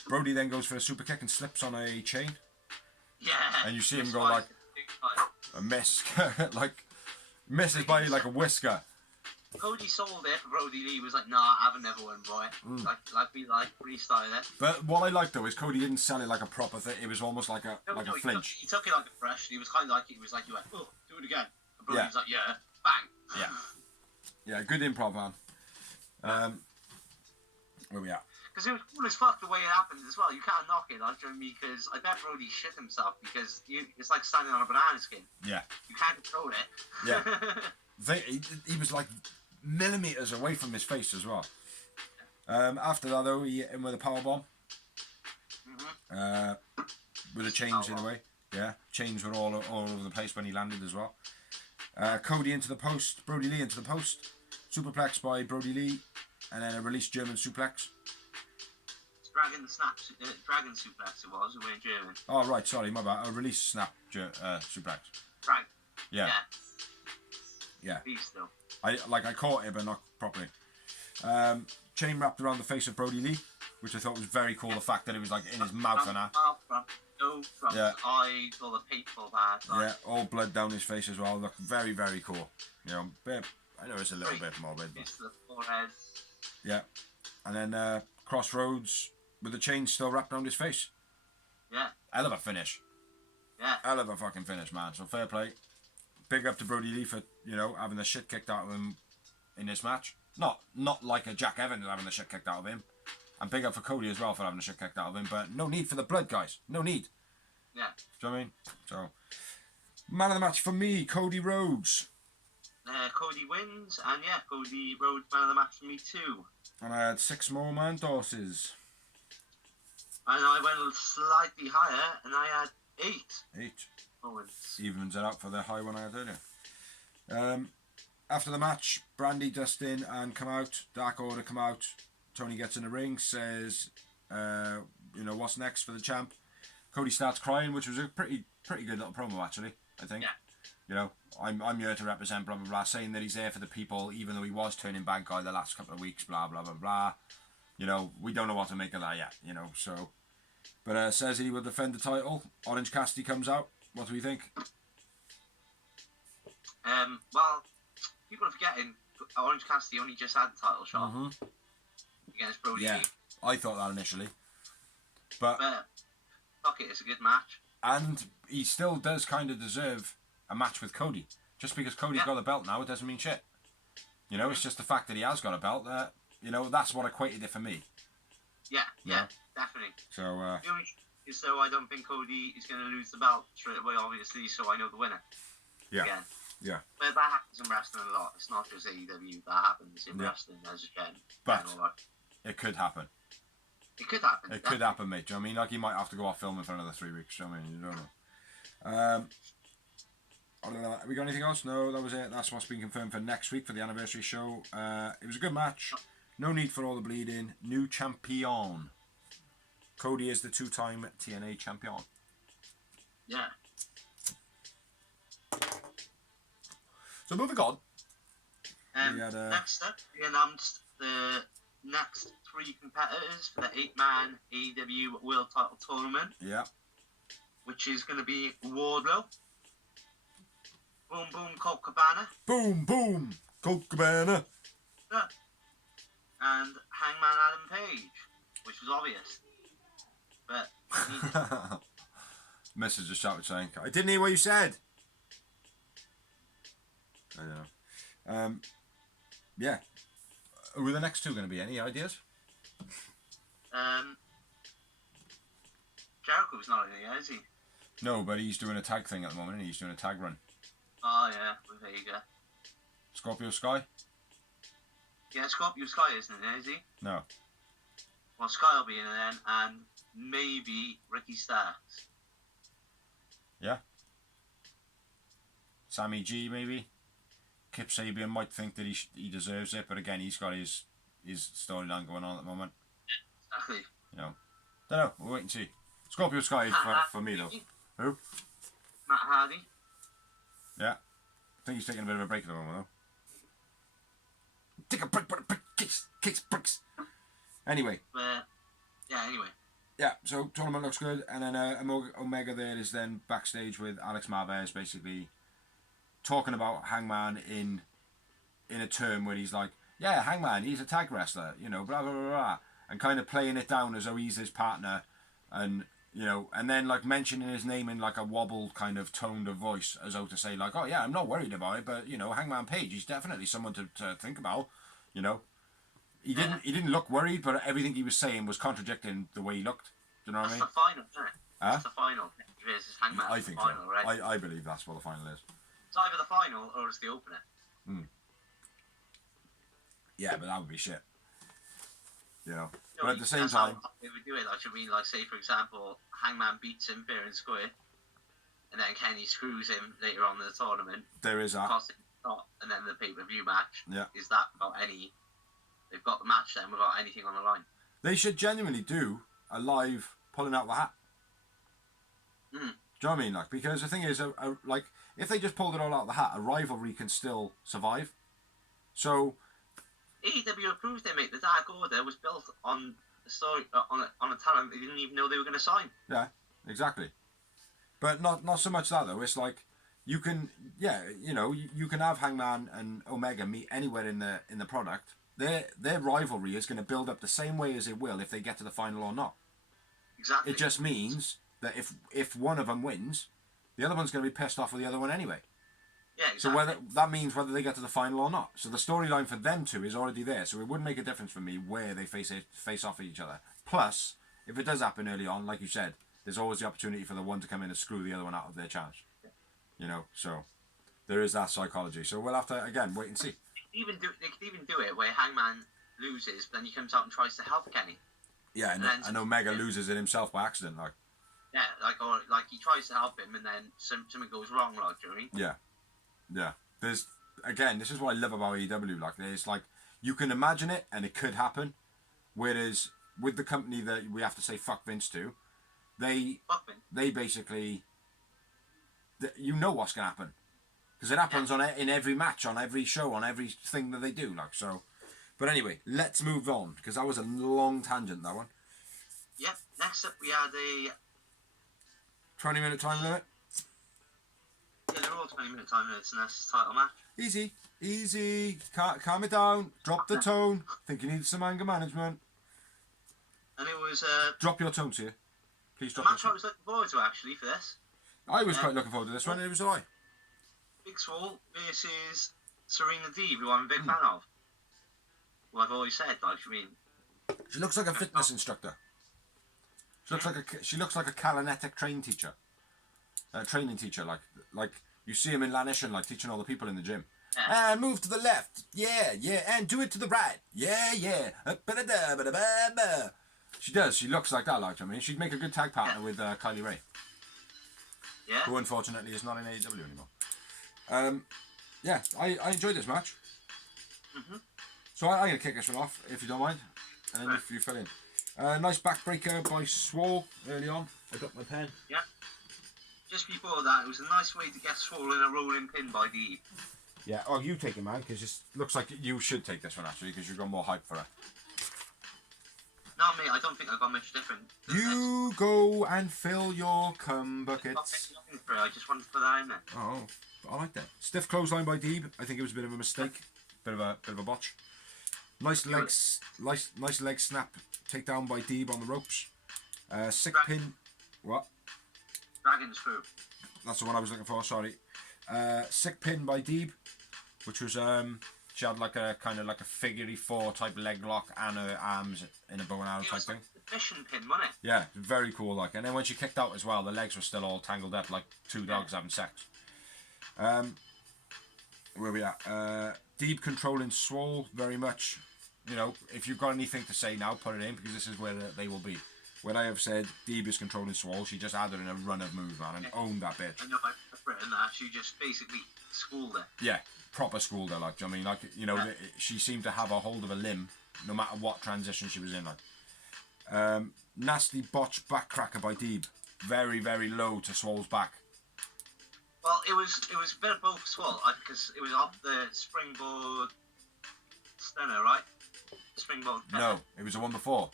Brody then goes for a super kick and slips on a chain. Yeah. And you see him go like a miss, like misses by like a whisker. Cody sold it. Brody Lee was like, "Nah, I have another one, boy." Like we freestyle it. But what I like though is Cody didn't sell it like a proper thing. It was almost like a flinch. He took it like a fresh. He was kind of like you went, "Oh, do it again." And Brody was like, "Yeah, bang." Yeah, good improv, man. Where we at? Because it was cool as fuck the way it happened as well. You can't knock it, like, because I bet Brody shit himself because it's like standing on a banana skin. Yeah. You can't control it. Yeah. He was like millimeters away from his face as well. After that, though, he hit him with a powerbomb. With the chains in a way. Yeah. Chains were all over the place when he landed as well. Cody into the post. Brody Lee into the post. Superplex by Brody Lee. And then a released German suplex. Dragon suplex it was, it went German. Oh, right, sorry, my bad. A release snap suplex. Right. Yeah. Yeah. Beast though. I caught it, but not properly. Chain wrapped around the face of Brody Lee, which I thought was very cool. The fact that it was like in his mouth and that. From his eyes, all the people bad. Yeah, all blood down his face as well. Looked very, very cool. You know, I know it's a little bit morbid, but. To the forehead. Yeah. And then Crossroads with the chain still wrapped around his face. Yeah. Hell of a finish. Yeah. Hell of a fucking finish, man. So fair play. Big up to Brody Lee for, having the shit kicked out of him in this match. Not like a Jack Evans having the shit kicked out of him. And big up for Cody as well for having the shit kicked out of him. But no need for the blood, guys. No need. Yeah. Do you know what I mean? So, man of the match for me, Cody Rhodes. Cody wins, and yeah, Cody Rhodes man of the match for me too. And I had 6 more man tosses. And I went slightly higher, and I had 8. 8. Moments. Evens it out for the high one I had earlier. After the match, Brandy, Dustin, and come out. Dark Order come out. Tony gets in the ring, says, what's next for the champ? Cody starts crying, which was a pretty good little promo, actually, I think. Yeah. I'm here to represent blah, blah, blah, saying that he's there for the people, even though he was turning bad guy the last couple of weeks, blah, blah, blah, blah. We don't know what to make of that yet, so. But says he will defend the title. Orange Cassidy comes out. What do we think? Well, people are forgetting Orange Cassidy only just had the title shot against Brody. Yeah, I thought that initially. But fuck it, it's a good match. And he still does kind of deserve a match with Cody. Just because Cody's got a belt now, it doesn't mean shit. It's just the fact that he has got a belt that, that's what equated it for me. Yeah, definitely. So, the only is so I don't think Cody is going to lose the belt straight away, obviously, so I know the winner. Yeah. Again. Yeah. But that happens in wrestling a lot. It's not just AEW, that happens in wrestling as again. But it could happen. It could happen. It could happen, mate. Do you know what I mean? Like, he might have to go off filming for another 3 weeks. Do you know what I mean? You don't know. Have we got anything else? No, that was it. That's what's been confirmed for next week for the anniversary show. It was a good match. No need for all the bleeding. New champion. Cody is the 2-time TNA champion. Yeah. So moving on. Next up, we announced the next 3 competitors for the 8-man AEW World Title Tournament. Yeah. Which is going to be Wardlow, Boom Boom Colt Cabana. Boom Boom Colt Cabana. Yeah. And Hangman Adam Page, which was obvious. But Message just shouted saying, I didn't hear what you said. I don't know. Yeah. Who are the next 2 going to be? Any ideas? Jericho's not in here, is he? No, but he's doing a tag thing at the moment. He's doing a tag run. Oh, yeah. Well, there you go. Scorpio Sky? Yeah, Scorpio Sky isn't in there, is he? No. Well, Sky will be in there then, and maybe Ricky Starks. Yeah. Sammy G, maybe. Kip Sabian might think that he deserves it, but again, he's got his storyline going on at the moment. Exactly. Don't know. We'll wait and see. Scorpio Sky for me, though. Who? Matt Hardy. Yeah. I think he's taking a bit of a break at the moment, though. Take a break, but kicks, bricks. Anyway. Anyway. Yeah, so tournament looks good, and then Omega there is then backstage with Alex Marvez, basically talking about Hangman in a term where he's like, yeah, Hangman, he's a tag wrestler, blah, blah, blah, blah, and kind of playing it down as though he's his partner, and, and then, like, mentioning his name in, like, a wobbled kind of toned of voice, as though to say, like, oh, yeah, I'm not worried about it, but, Hangman Page, he's definitely someone to think about, He didn't look worried, but everything he was saying was contradicting the way he looked. Do you know what I mean? That's the final, isn't it? That's the final. Versus Hangman. I think final, so. Right? I believe that's what the final is. It's either the final or it's the opener. Yeah, but that would be shit. No, but at the same time, they would do it. Like, should we, like, say for example, Hangman beats him fair and square, and then Kenny screws him later on in the tournament. There is that. And then the pay-per-view match. Yeah. Is that without any? They've got the match then without anything on the line. They should genuinely do a live pulling out the hat. Do you know what I mean? Like, because the thing is, like, if they just pulled it all out of the hat, a rivalry can still survive. So AEW approved it, mate. The Dark Order was built on a story, on a talent they didn't even know they were going to sign. Yeah, exactly. But not so much that though. It's like you can have Hangman and Omega meet anywhere in the product, their rivalry is going to build up the same way as it will if they get to the final or not. Exactly. It just means that if one of them wins, the other one's going to be pissed off with the other one anyway. Yeah, exactly. So whether they get to the final or not. So the storyline for them two is already there. So it wouldn't make a difference for me where they face off at each other. Plus, if it does happen early on, like you said, there's always the opportunity for the one to come in and screw the other one out of their chance. You know, so there is that psychology. So we'll have to again wait and see. They could even do it where Hangman loses, but then he comes out and tries to help Kenny. Yeah, and Omega loses it himself by accident, like. Yeah, like he tries to help him, and then something goes wrong, like, do you know what I mean? Yeah. Yeah, this is what I love about AEW. Like, it's like you can imagine it and it could happen, whereas with the company that we have to say fuck Vince to, they basically, you know what's gonna happen because it happens in every match, on every show, on every thing that they do. Like so, but anyway, let's move on because that was a long tangent, that one. Yep. Next up, we had a 20-minute time limit. Yeah, they're all 20-minute time limits, and that's the title match. Easy. Calm it down. Drop the tone. Think you need some anger management. And it was drop your tone, sir. Please the drop match your I was looking forward to, actually, for this. I was quite looking forward to this one, and it was I. Big Swole versus Serena Deeb, who I'm a big fan of. Well, I've always said, like, I mean... She looks like a fitness instructor. She looks like a Kalanetic training teacher, like you see him in Lanishan, like teaching all the people in the gym. Yeah. And move to the left, yeah, and do it to the right, yeah. She does. She looks like that. Like I mean, she'd make a good tag partner with Kylie Ray. Yeah. Who unfortunately is not in AEW anymore. Yeah, I enjoyed this match. Mhm. So I'm gonna kick this one off if you don't mind, and then if you fill in. Nice backbreaker by Swole early on. I got my pen. Yeah. Just before that, it was a nice way to get Swole in a rolling pin by Deeb. Yeah, oh, you take it, man, because it looks like you should take this one, actually, because you've got more hype for it. No, mate, I don't think I got much different. You go and fill your cum buckets. I just wanted to put that in there. Oh, I like that. Stiff clothesline by Deeb. I think it was a bit of a mistake. Bit of a botch. Nice leg snap. Takedown by Deeb on the ropes. Sick pin. What? Dragon screw. That's the one I was looking for. Sorry. Sick pin by Deeb, which was she had like a kind of like a figure 4 type leg lock and her arms in a bow and arrow type thing. The fishing pin, wasn't it? Yeah, very cool. Like, and then when she kicked out as well, the legs were still all tangled up like two dogs having sex. Where we at? Deeb controlling Swole very much. You know, if you've got anything to say now, put it in, because this is where they will be. When I have said Deeb is controlling Swole, she just added in a run of moves, man, and owned that bitch. I know I've written that. She just basically schooled her. Yeah, proper schooled her, like, I mean, like, you know, she seemed to have a hold of a limb, no matter what transition she was in, like. Nasty botch backcracker by Deeb. Very, very low to Swole's back. Well, it was a bit of both Swole, because it was off the springboard stunner, right? Springboard. No, it was the one before.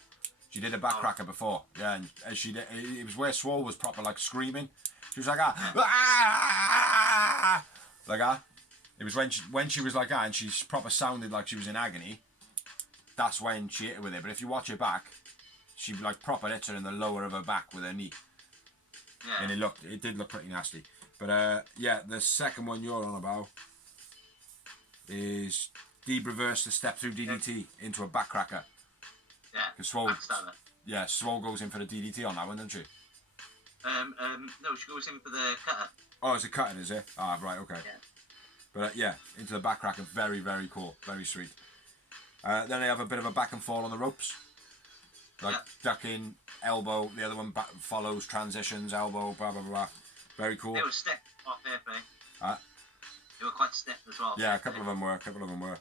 She did a backcracker before, yeah, and it was where Swole was proper like screaming. She was like ah, like that. It was when she was like that, and she proper sounded like she was in agony. That's when she hit her with it. But if you watch her back, she like proper hits her in the lower of her back with her knee. Yeah. And it did look pretty nasty. But yeah, the second one you're on about is Deeb reversed the step through DDT into a backcracker. Yeah. Swole goes in for the DDT on that one, doesn't she? No, she goes in for the cutter. Oh, it's a cutting, is it? Ah, right, okay. Yeah. But yeah, into the backcracker, very, very cool, very sweet. Then they have a bit of a back and fall on the ropes, like ducking, elbow. The other one follows, transitions, elbow, blah blah blah. Very cool. They were stiff off there, Faye. They were quite stiff as well. Yeah, a couple of them were.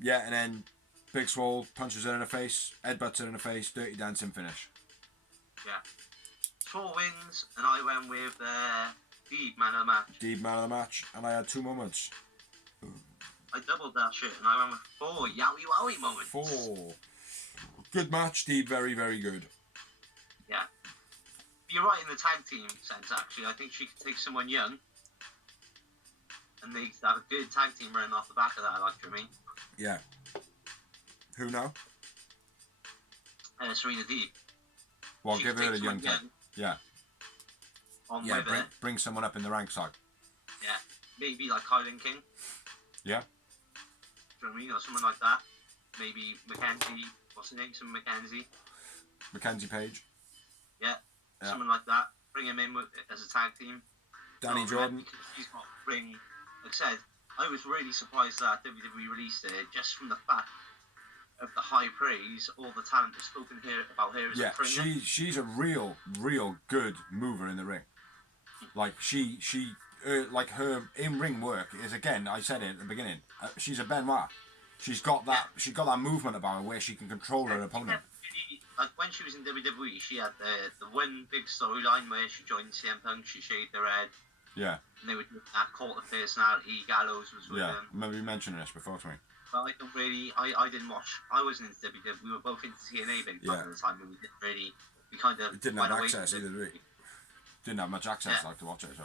Yeah, and then Big Swole punches her in the face, headbutts her in the face, dirty dancing finish. Yeah. Swole wins, and I went with Deeb man of the match. Deeb man of the match, and I had 2 moments. I doubled that shit, and I went with 4 yowie wowie moments. 4. Good match, Deeb. Very, very good. Yeah. You're right in the tag team sense, actually. I think she could take someone young and they have a good tag team running off the back of that, like, do you know what I mean? Yeah. Who now? Serena Deeb. Well, She give her takes a young one tag. Yeah. On Yeah, Weber. bring someone up in the ranks, like. Yeah. Maybe like Kylan King. Yeah. Do you know what I mean? Or someone like that. Maybe Mackenzie. What's her name? Some Mackenzie. Mackenzie Page. Yeah. Yeah. Someone like that. Bring him in as a tag team. Danny Jordan. Because he's got ring. Like I said, I was really surprised that WWE released it just from the fact of the high praise, all the talent that's spoken here about her as a trainer. she's a real good mover in the ring. Like she like her in-ring work is, again, I said it at the beginning, she's a Benoit. She's got that movement about her where she can control her opponent. Like when she was in WWE, she had the one big storyline where she joined CM Punk, she shaved her head. Yeah. And they would do that cult of personality. Gallows was with them. Remember you mentioned this before to me. But I don't really, I didn't watch. I wasn't into WWE. We were both into TNA back at the time, and we didn't really. We kind of didn't have access either, did we? Didn't have much access like to watch it, so.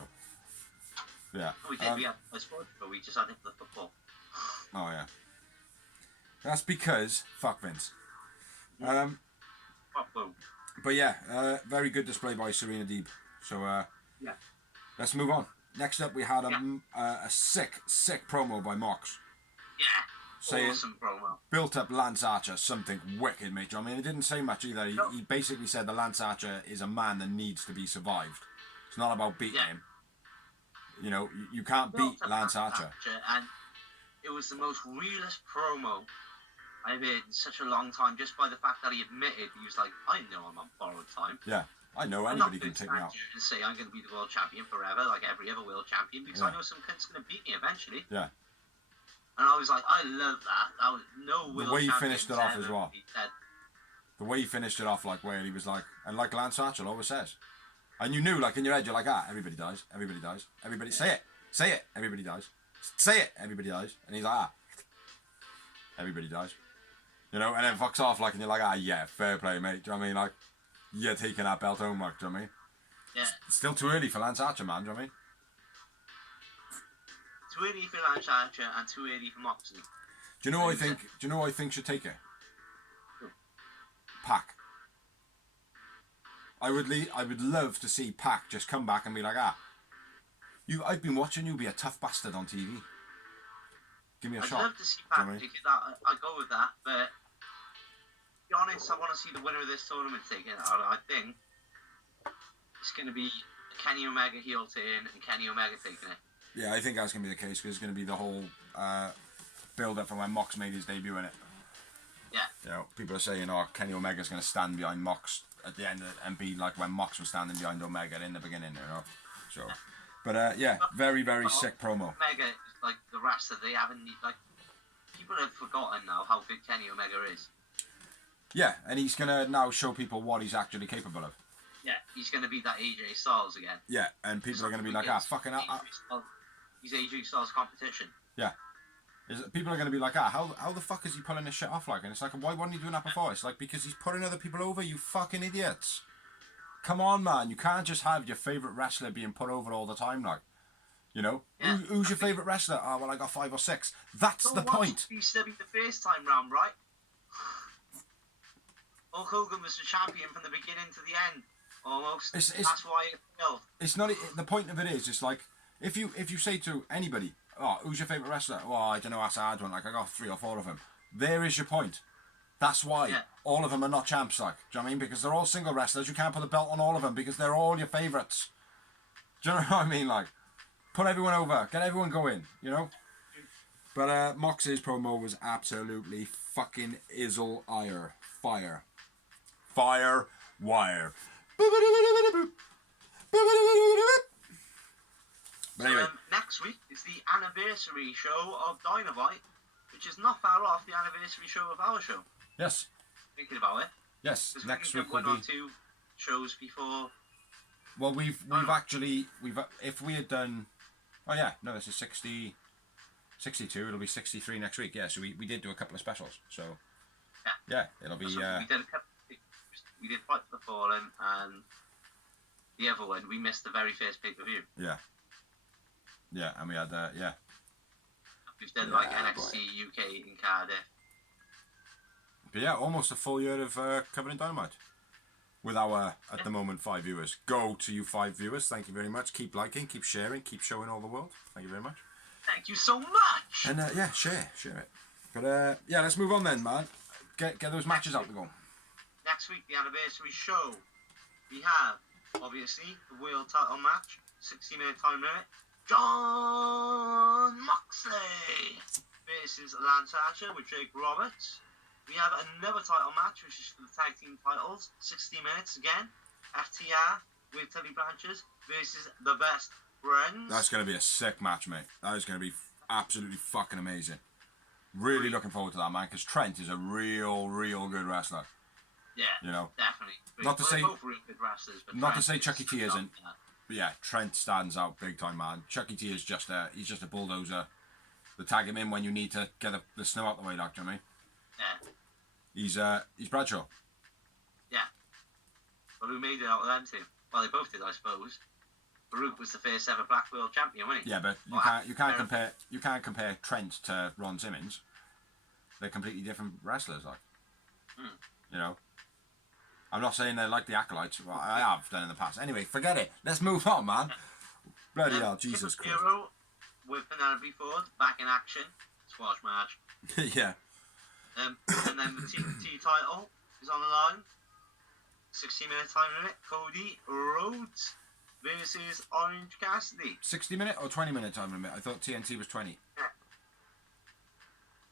Yeah. We did. We had a sport, but we just had it for the football. Oh yeah. That's because fuck Vince. But yeah, very good display by Serena Deeb. So yeah. Let's move on. Next up, we had a sick promo by Mox. Yeah. Awesome promo. Built up Lance Archer, something wicked, mate. I mean, it didn't say much either. He basically said the Lance Archer is a man that needs to be survived. It's not about beating him. You know, you can't beat Lance Archer. And it was the most realist promo I've heard in such a long time, just by the fact that he admitted, he was like, I know I'm on borrowed time. Yeah, I know anybody can take me out. And say I'm going to be the world champion forever, like every other world champion, because I know some cunt's going to beat me eventually. Yeah. And I was like, I love that. That was no world. The way he finished it off as well. The way he finished it off, like where he was like, and like Lance Archer always says, and you knew, like in your head, you're like, everybody dies, everybody dies, everybody say it, everybody dies, say it, everybody dies, and he's like, everybody dies, you know, and then fucks off, like, and you're like, yeah, fair play, mate. Do you know what I mean? Like, you're taking that belt home, like, do you know what I mean? Yeah. It's still too early for Lance Archer, man. Do you know what I mean? Too early for Lance Archer and too early for Moxley. Do you know what I think? Do you know what I think should take it? Pac. I would love to see Pac just come back and be like, I've been watching you be a tough bastard on TV. Give me a shot. I'd love to see Pac take it. I'd go with that, but to be honest, I want to see the winner of this tournament take it. I think it's going to be Kenny Omega heel turn and Kenny Omega taking it. Yeah, I think that's going to be the case, because it's going to be the whole build-up from when Mox made his debut in it. Yeah. You know, people are saying, Kenny Omega's going to stand behind Mox at the end and be like when Mox was standing behind Omega in the beginning, you know. So, but very sick promo. Omega is like the wrestler they haven't, like, people have forgotten now how good Kenny Omega is. Yeah, and he's going to now show people what he's actually capable of. Yeah, he's going to be that AJ Styles again. Yeah, and people are going to be like, fucking hell. He's AJ Styles' competition. Yeah. People are going to be like, how the fuck is he pulling this shit off, like? And it's like, why wasn't he doing that before? It's like, because he's putting other people over, you fucking idiots. Come on, man. You can't just have your favourite wrestler being put over all the time, like. You know? Yeah. Who's your favourite wrestler? Oh, well, I got 5 or 6. That's the point. He said the first time round, right? Hulk Hogan was the champion from the beginning to the end. Almost. That's why it failed. It's not. The point of it is, it's like, if you say to anybody, who's your favourite wrestler? Well, I don't know, that's a hard one. Like, I got 3 or 4 of them. There is your point. That's why all of them are not champs, like. Do you know what I mean? Because they're all single wrestlers. You can't put the belt on all of them because they're all your favourites. Do you know what I mean? Like, put everyone over. Get everyone going, you know? But Mox's promo was absolutely fucking fire. Fire wire. But anyway. Next week is the anniversary show of Dynamite, which is not far off the anniversary show of our show. Yes. Thinking about it. Yes. Next week will one be or 2 shows before. Well, we've if we had done. Oh yeah, no, this is 62. It'll be 63 next week. Yeah, so we did do a couple of specials. So yeah, it'll be. We did Fight for the Fallen and the other one. We missed the very first pay-per-view. Yeah, and we had who's done Yeah, like NXT UK in Cardiff. But yeah, almost a full year of covering Dynamite. With our, at the moment, 5 viewers. Go to you 5 viewers. Thank you very much. Keep liking, keep sharing, keep showing all the world. Thank you very much. Thank you so much. And yeah, share it. But yeah, let's move on then, man. Get those matches out to go. Next week, the anniversary show, we have, obviously, the world title match, 60-minute time limit. John Moxley versus Lance Archer with Jake Roberts. We have another title match, which is for the tag team titles, 60 minutes again. FTR with Tully Blanchard versus the Best Friends. That's going to be a sick match, mate. That is going to be absolutely fucking amazing. Really looking forward to that, man, because Trent is a real good wrestler. Yeah, you know, definitely. Not to say, both real good wrestlers, but not Trent to say Chucky T isn't. Yeah. But yeah, Trent stands out big time, man. Chucky T is just he's just a bulldozer. They tag him in when you need to get the snow out the way, like, do you know what I mean? Yeah. He's Bradshaw. Yeah. Well, who made it out of them two? Well, they both did, I suppose. Baruch was the first ever Black World Champion, wasn't he? Yeah, but you can't compare Trent to Ron Simmons. They're completely different wrestlers, like. You know. I'm not saying they're like the Acolytes. Well, I have done in the past. Anyway, forget it. Let's move on, man. Bloody hell, Jesus Christ. Hero with Penelope Ford back in action. Squash match. Yeah. And then the TNT title is on the line. 60-minute time limit. Cody Rhodes versus Orange Cassidy. 60-minute or 20-minute time limit? I thought TNT was 20. Yeah.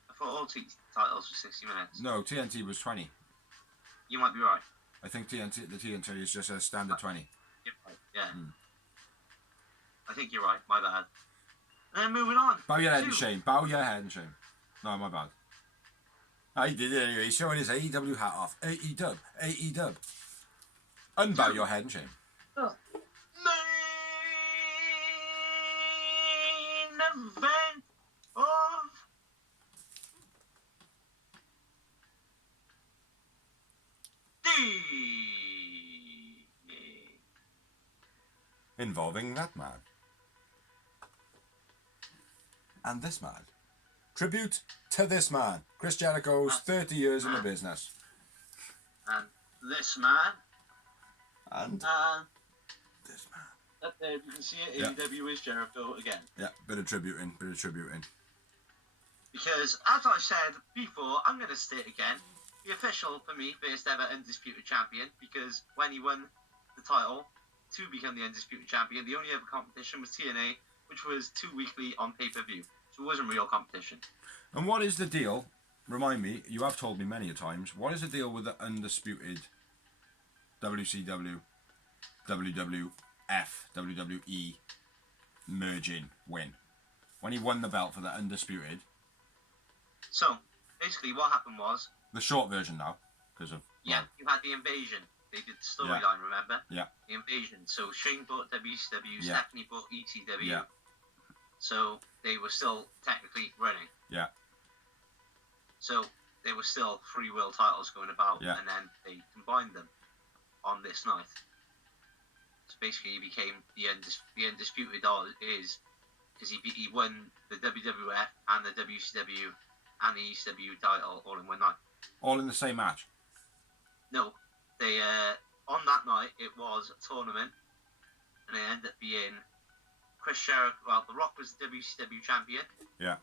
I thought all titles were 60 minutes. No, TNT was 20. You might be right. I think the TNT is just a standard 20. You're right. Yeah. I think you're right. My bad. And then moving on. Bow your head and shame. Bow your head and shame. No, my bad. I did it anyway. He's showing his AEW hat off. AEW. Unbow your head and shame. Main event of the involving that man. And this man. Tribute to this man. Chris Jericho's 30 years in the business. And this man. And this man. Up there, you can see it. AEW is Jericho again. Yeah, bit of tributing. Because, as I said before, I'm going to state again, the official, for me, first ever Undisputed Champion, because when he won the title to become the Undisputed Champion, the only other competition was TNA, which was 2 weekly on pay-per-view. So it wasn't real competition. And what is the deal? Remind me, you have told me many a times, what is the deal with the Undisputed WCW, WWF, WWE merging win? When he won the belt for the Undisputed. So, basically what happened was... The short version now, because of... Yeah, you had the Invasion. They did the storyline, remember? Yeah. The Invasion. So Shane bought WCW, Yeah. Stephanie bought ECW. Yeah. So they were still technically running. Yeah. So there were still 3 world titles going about, Yeah. and then they combined them on this night. So basically, he became the undisputed is because he won the WWF and the WCW and the ECW title all in one night. All in the same match? No, they on that night it was a tournament, and it ended up being Chris Jericho. Well, The Rock was the WCW champion. Yeah.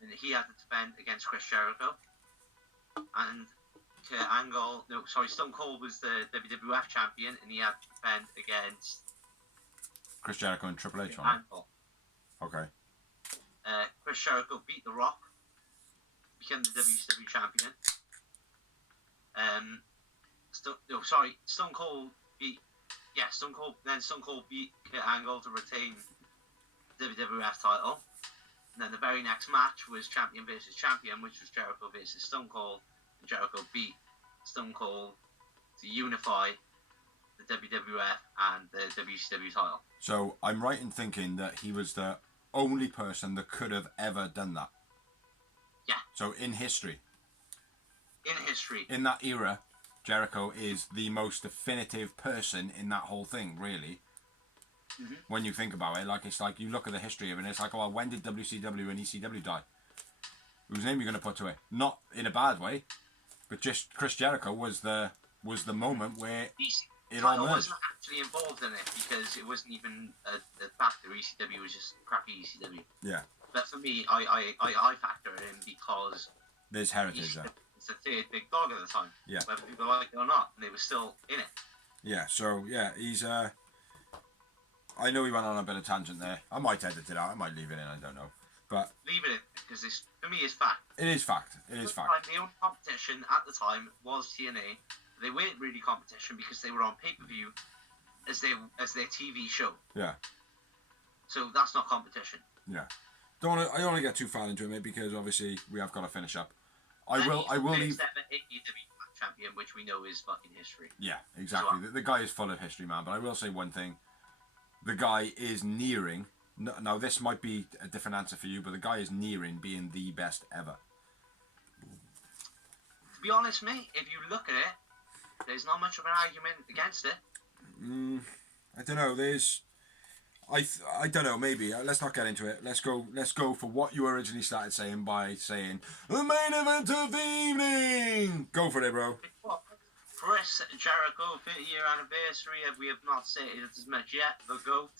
And he had to defend against Chris Jericho. And Stone Cold was the WWF champion, and he had to defend against Chris Jericho and Triple H on Angle. it? Okay. Chris Jericho beat The Rock, became the WCW champion. Stone Cold beat. Yeah, Stone Cold beat Kurt Angle to retain the WWF title. And then the very next match was champion versus champion, which was Jericho versus Stone Cold. And Jericho beat Stone Cold to unify the WWF and the WCW title. So I'm right in thinking that he was the only person that could have ever done that. Yeah. So in history. In that era, Jericho is the most definitive person in that whole thing, really. Mm-hmm. When you think about it, it's like you look at the history of it, and it's like, oh, when did WCW and ECW die? whose name you're going to put to it. Not in a bad way, but just Chris Jericho was the moment where it all I merged. wasn't actually involved in it because it wasn't even a factor. ECW was just crappy ECW. Yeah. But for me, I factor it in because There's heritage there. it's the third big dog at the time. Yeah. Whether people like it or not, and they were still in it. Yeah, so, yeah, he's, I know he went on a bit of tangent there. I might edit it out, I might leave it in, I don't know. But leave it in, because for me, it's fact. it is fact. It is fact. The only competition at the time was TNA. They weren't really competition because they were on pay-per-view as their TV show. Yeah. So that's not competition. Yeah. I don't want to get too far into it, mate, because obviously we have got to finish up. I will leave. First ever AEW champion, which we know is fucking history. Yeah, exactly. The guy is full of history, man. But I will say one thing: the guy is nearing. Now this might be a different answer for you, but the guy is nearing being the best ever. To be honest, mate, if you look at it, there's not much of an argument against it. I don't know. I don't know. Maybe let's not get into it. Let's go for what you originally started saying by saying the main event of the evening. Go for it, bro. Chris Jericho, 50-year anniversary. We have not said it as much yet. The GOAT,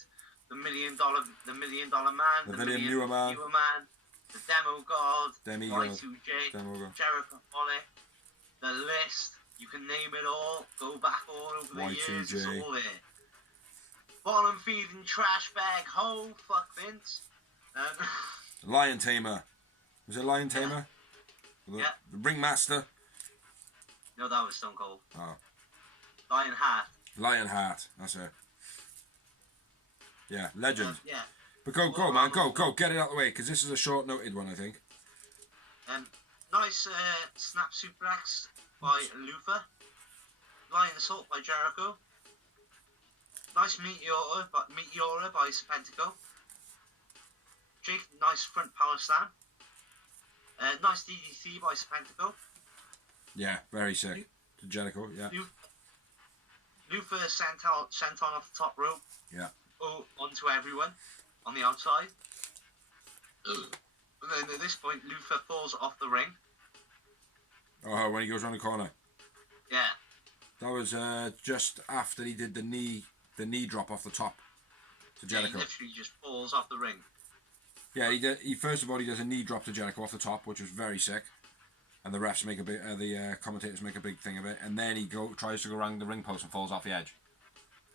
the $1 million man, the million newer man, the Demo God, Demigod, Y2J, Demogod. Jericho Holly, the list. You can name it all. Go back all over the years. It's all there. Bottom feeding trash bag. Ho, fuck Vince. Lion Tamer. Was it Lion Tamer? Yeah. The Ringmaster. No, that was Stone Cold. Oh. Lionheart. That's it. Yeah, legend. Yeah. But go, man, go. Get it out of the way, because this is a short-noted one, I think. Nice snap suplex by Luther. Lion Assault by Jericho. Nice Meteora by Serpentico. Jake, nice front power slam. Nice DDT by Serpentico. Yeah, very sick. To Jericho, yeah. Luther sent on off the top rope. Yeah. Onto everyone on the outside. And then at this point, Luther falls off the ring. Oh, when he goes around the corner. Yeah. That was just after he did the knee drop off the top to Jericho. He literally just falls off the ring. Yeah, he first of all he does a knee drop to Jericho off the top, which was very sick, and the refs make the commentators make a big thing of it, and then he tries to go around the ring post and falls off the edge.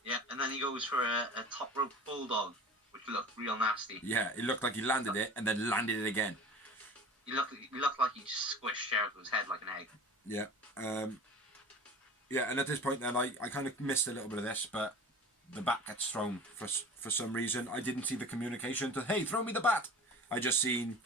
Yeah, and then he goes for a top rope bulldog, which looked real nasty. Yeah, it looked like he landed it and then landed it again. He looked like he just squished Jericho's head like an egg. Yeah. Yeah, and at this point then I kind of missed a little bit of this, but the bat gets thrown for some reason. I didn't see the communication to, hey, throw me the bat. I just seen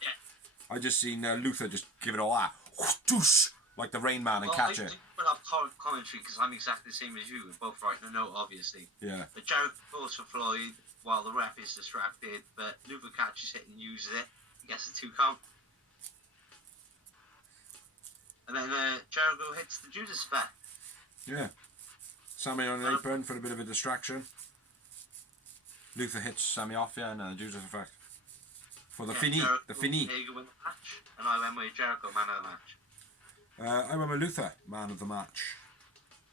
Luther just give it all that, whoosh, like the Rain Man and catch it. I put up commentary because I'm exactly the same as you. We're both writing a note, obviously. Yeah. But Jericho goes for Floyd while the ref is distracted, but Luther catches it and uses it. He gets a 2 count. And then Jericho hits the Judas effect. Yeah. Sammy on an apron for a bit of a distraction. Luther hits Sammy off, yeah, and Judas effect. For the fini. The fini. Jericho win the match, and I went with Jericho, man of the match. I went with Luther, man of the match.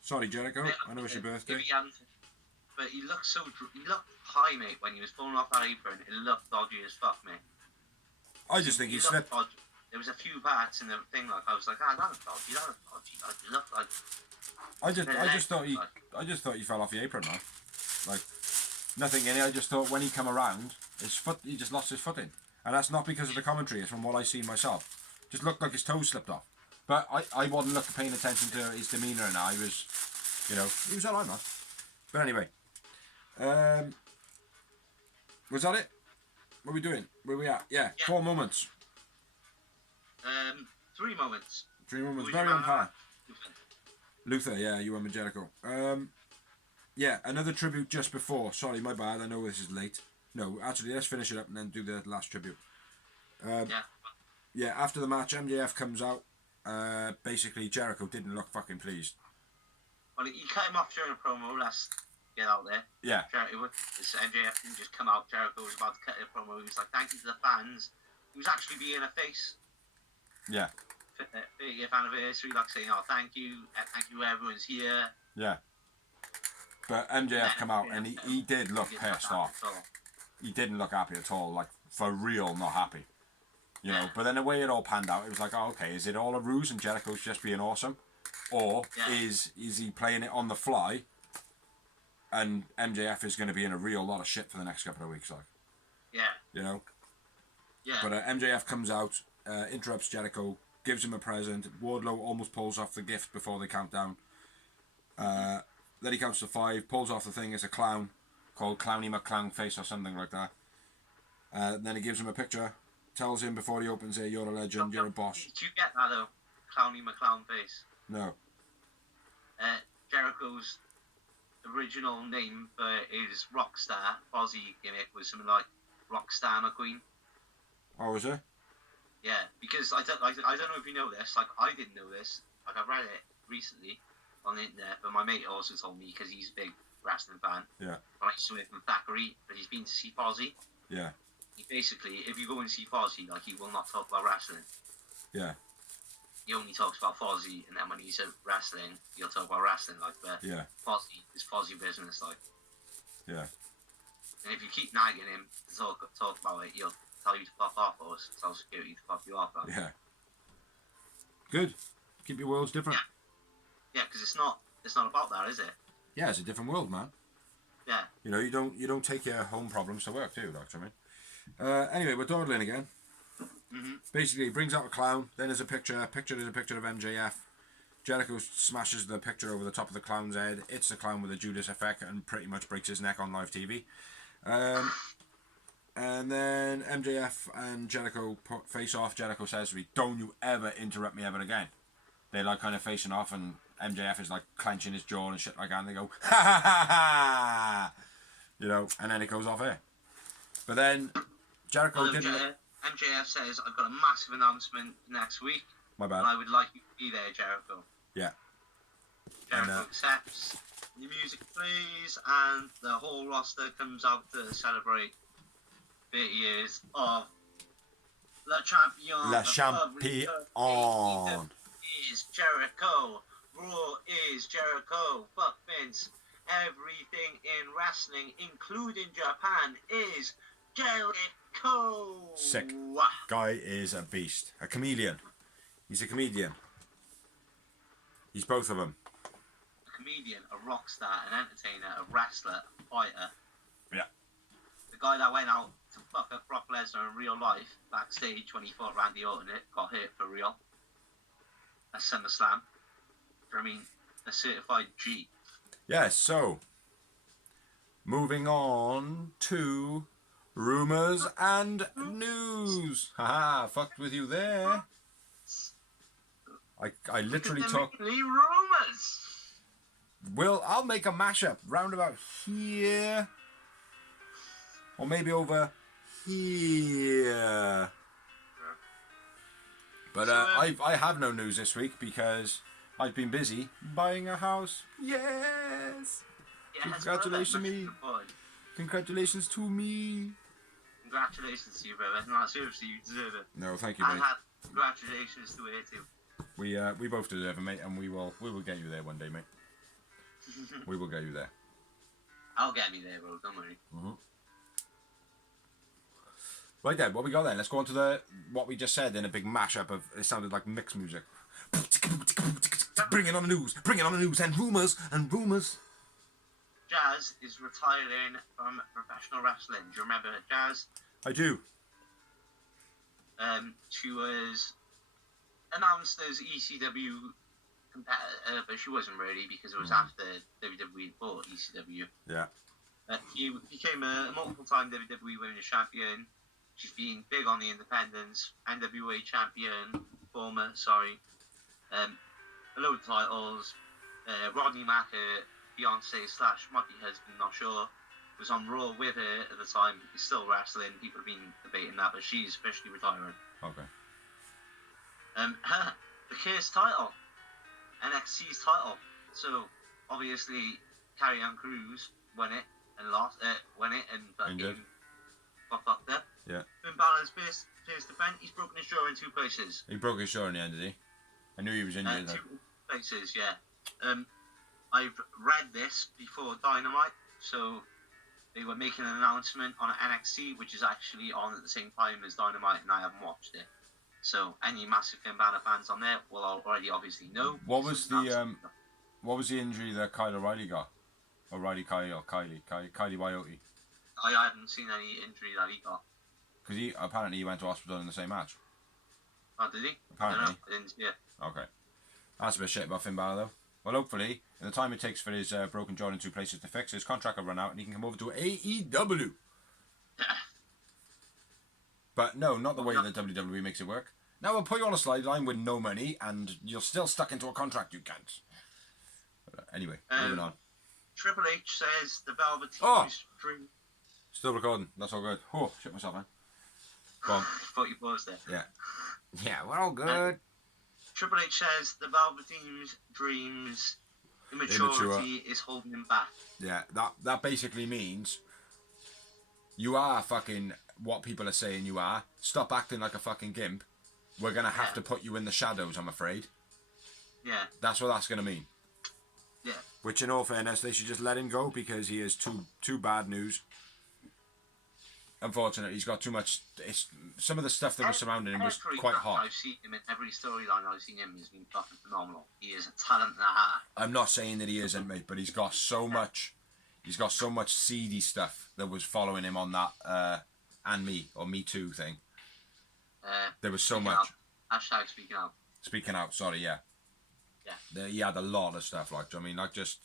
Sorry, Jericho, I know it's your birthday. But he looked high, mate, when he was falling off that apron. It looked dodgy as fuck, mate. I just think he slipped. Dodgy. There was a few parts in the thing, like, I was like, that was dodgy, Like, it looked like... I just thought he fell off the apron, man. Like, nothing in it. I just thought when he come around, he just lost his footing. And that's not because of the commentary, it's from what I seen myself. Just looked like his toes slipped off. But I wasn't paying attention to his demeanour, and I was, he was alright, man. But anyway, was that it? What are we doing? Where we at? Yeah. 4 moments. 3 moments. 3 moments. Very on par. Luther, yeah, you went with Jericho. Yeah, another tribute just before. Sorry, my bad. I know this is late. No, actually, let's finish it up and then do the last tribute. Yeah, after the match, MJF comes out. Basically, Jericho didn't look fucking pleased. Well, he cut him off during a promo. Let's get out there. Yeah. MJF didn't just come out. Jericho was about to cut a promo. He was like, thank you to the fans. He was actually being a face. Yeah. 30th anniversary, like saying, "Oh, thank you, everyone's here." Yeah. But MJF come out and he did look pissed off. He didn't look happy at all, like for real, not happy. You know. But then the way it all panned out, it was like, oh, okay, is it all a ruse and Jericho's just being awesome, or is he playing it on the fly? And MJF is going to be in a real lot of shit for the next couple of weeks, like. Yeah. You know. Yeah. But MJF comes out, interrupts Jericho, gives him a present. Wardlow almost pulls off the gift before they count down. Then he counts to 5, pulls off the thing as a clown called Clowny McClown Face or something like that. Then he gives him a picture, tells him before he opens it, "You're a legend, you're a boss." Did you get that though? Clowny McClown Face. No. Jericho's original name for his Rockstar Fozzy gimmick was something like Rockstar McQueen. Oh, is it? Yeah, because I don't know if you know this. Like, I didn't know this. Like, I read it recently on the internet, but my mate also told me because he's a big wrestling fan. Yeah. I used to live in Thackeray, but he's been to see Fozzy. Yeah. He basically, if you go and see Fozzy, like, he will not talk about wrestling. Yeah. He only talks about Fozzy, and then when he's at wrestling, he'll talk about wrestling, like, but Fozzy is Fozzy business, like. Yeah. And if you keep nagging him to talk about it, he'll tell you to fuck off, or tell security to fuck you off. Like. Yeah. Good. Keep your worlds different. Yeah, because it's not about that, is it? Yeah, it's a different world, man. Yeah. You know, you don't take your home problems to work, do you? Like, I mean. Anyway, we're dawdling again. Mm-hmm. Basically, he brings out a clown. Then there's a picture. There's a picture of MJF. Jericho smashes the picture over the top of the clown's head. Hits the clown with a Judas effect and pretty much breaks his neck on live TV. And then MJF and Jericho face off. Jericho says to me, "Don't you ever interrupt me ever again." They like kind of facing off, and MJF is like clenching his jaw and shit like that. And they go, "Ha ha ha ha!" You know, and then it goes off here. But then Jericho didn't. MJF says, "I've got a massive announcement next week. My bad. And I would like you to be there, Jericho." Yeah. Jericho accepts. The music plays, and the whole roster comes out to celebrate 30 years of Le Champion. Le Champion. Is Jericho. Raw is Jericho. Fuck Vince. Everything in wrestling, including Japan, is Jericho. Sick. Guy is a beast. A chameleon. He's a comedian. He's both of them. A comedian, a rock star, an entertainer, a wrestler, a fighter. Yeah. The guy that went out to fuck up Brock Lesnar in real life backstage when he fought Randy Orton, got hurt for real. At SummerSlam. I mean, a certified G. Yeah, so moving on to rumours and news. Haha, fucked with you there. I literally talk. Rumours. I'll make a mashup round about here, or maybe over here. But I have no news this week because I've been busy buying a house. Yes. Congratulations to me. Congratulations to me. Congratulations to you, brother. No, seriously, you deserve it. No, thank you, mate. And congratulations to her too. We both deserve it, mate, and we will get you there one day, mate. We will get you there. I'll get me there, bro. Don't worry. Mm-hmm. Right then, what we got then? Let's go on to what we just said in a big mashup of. It sounded like mixed music. Bring it on the news, and rumours. Jazz is retiring from professional wrestling. Do you remember Jazz? I do. She was announced as ECW competitor, but she wasn't really because it was after WWE bought ECW. Yeah. She became a multiple-time WWE Women's Champion. She's been big on the independents, NWA champion, a load of titles. Rodney Mack, fiance / might be husband, not sure, was on Raw with her at the time. He's still wrestling. People have been debating that, but she's officially retiring. Okay. The Curse title, NXT's title. So obviously, Karrion Kross won it and lost. Injured. Got fucked up. Yeah. Finn Balor's first event, he's broken his jaw in 2 places. He broke his jaw in the end, did he? I knew he was injured. 2 places, yeah. I've read this before Dynamite, so they were making an announcement on NXT, which is actually on at the same time as Dynamite, and I haven't watched it. So any massive Finn Balor fans on there will already obviously know. What was the injury that Kyle O'Reilly got? Kylie Wyote. I haven't seen any injury that he got. Because apparently he went to hospital in the same match. Oh, did he? Apparently. I didn't see it. Okay. That's a bit shit about Finn Balor though. Well, hopefully, in the time it takes for his broken jaw in 2 places to fix, his contract will run out and he can come over to AEW. But no, not the way that WWE makes it work. Now we'll put you on a slide line with no money and you're still stuck into a contract, you can't. Anyway, moving on. Triple H says the Velveteen's dream. Still recording, that's all good. Oh, shit myself, man. Go on. Thought you paused there. Yeah. Yeah, we're all good. Triple H says the Velveteen's dreams immaturity is holding him back. Yeah, that basically means you are fucking what people are saying you are. Stop acting like a fucking gimp. We're going to have to put you in the shadows, I'm afraid. Yeah. That's what that's going to mean. Yeah. Which, in all fairness, they should just let him go because he is too bad news. Unfortunately, he's got too much. Some of the stuff that was surrounding him was quite hot. I've seen him in every storyline I've seen him. He's been fucking phenomenal. He is a talent and a half. I'm not saying that he isn't, mate, but he's got so much. He's got so much seedy stuff that was following him on that and me or Me Too thing. There was so much. Hashtag speaking out. Speaking out. Sorry, yeah. Yeah. He had a lot of stuff. Like, I mean, like just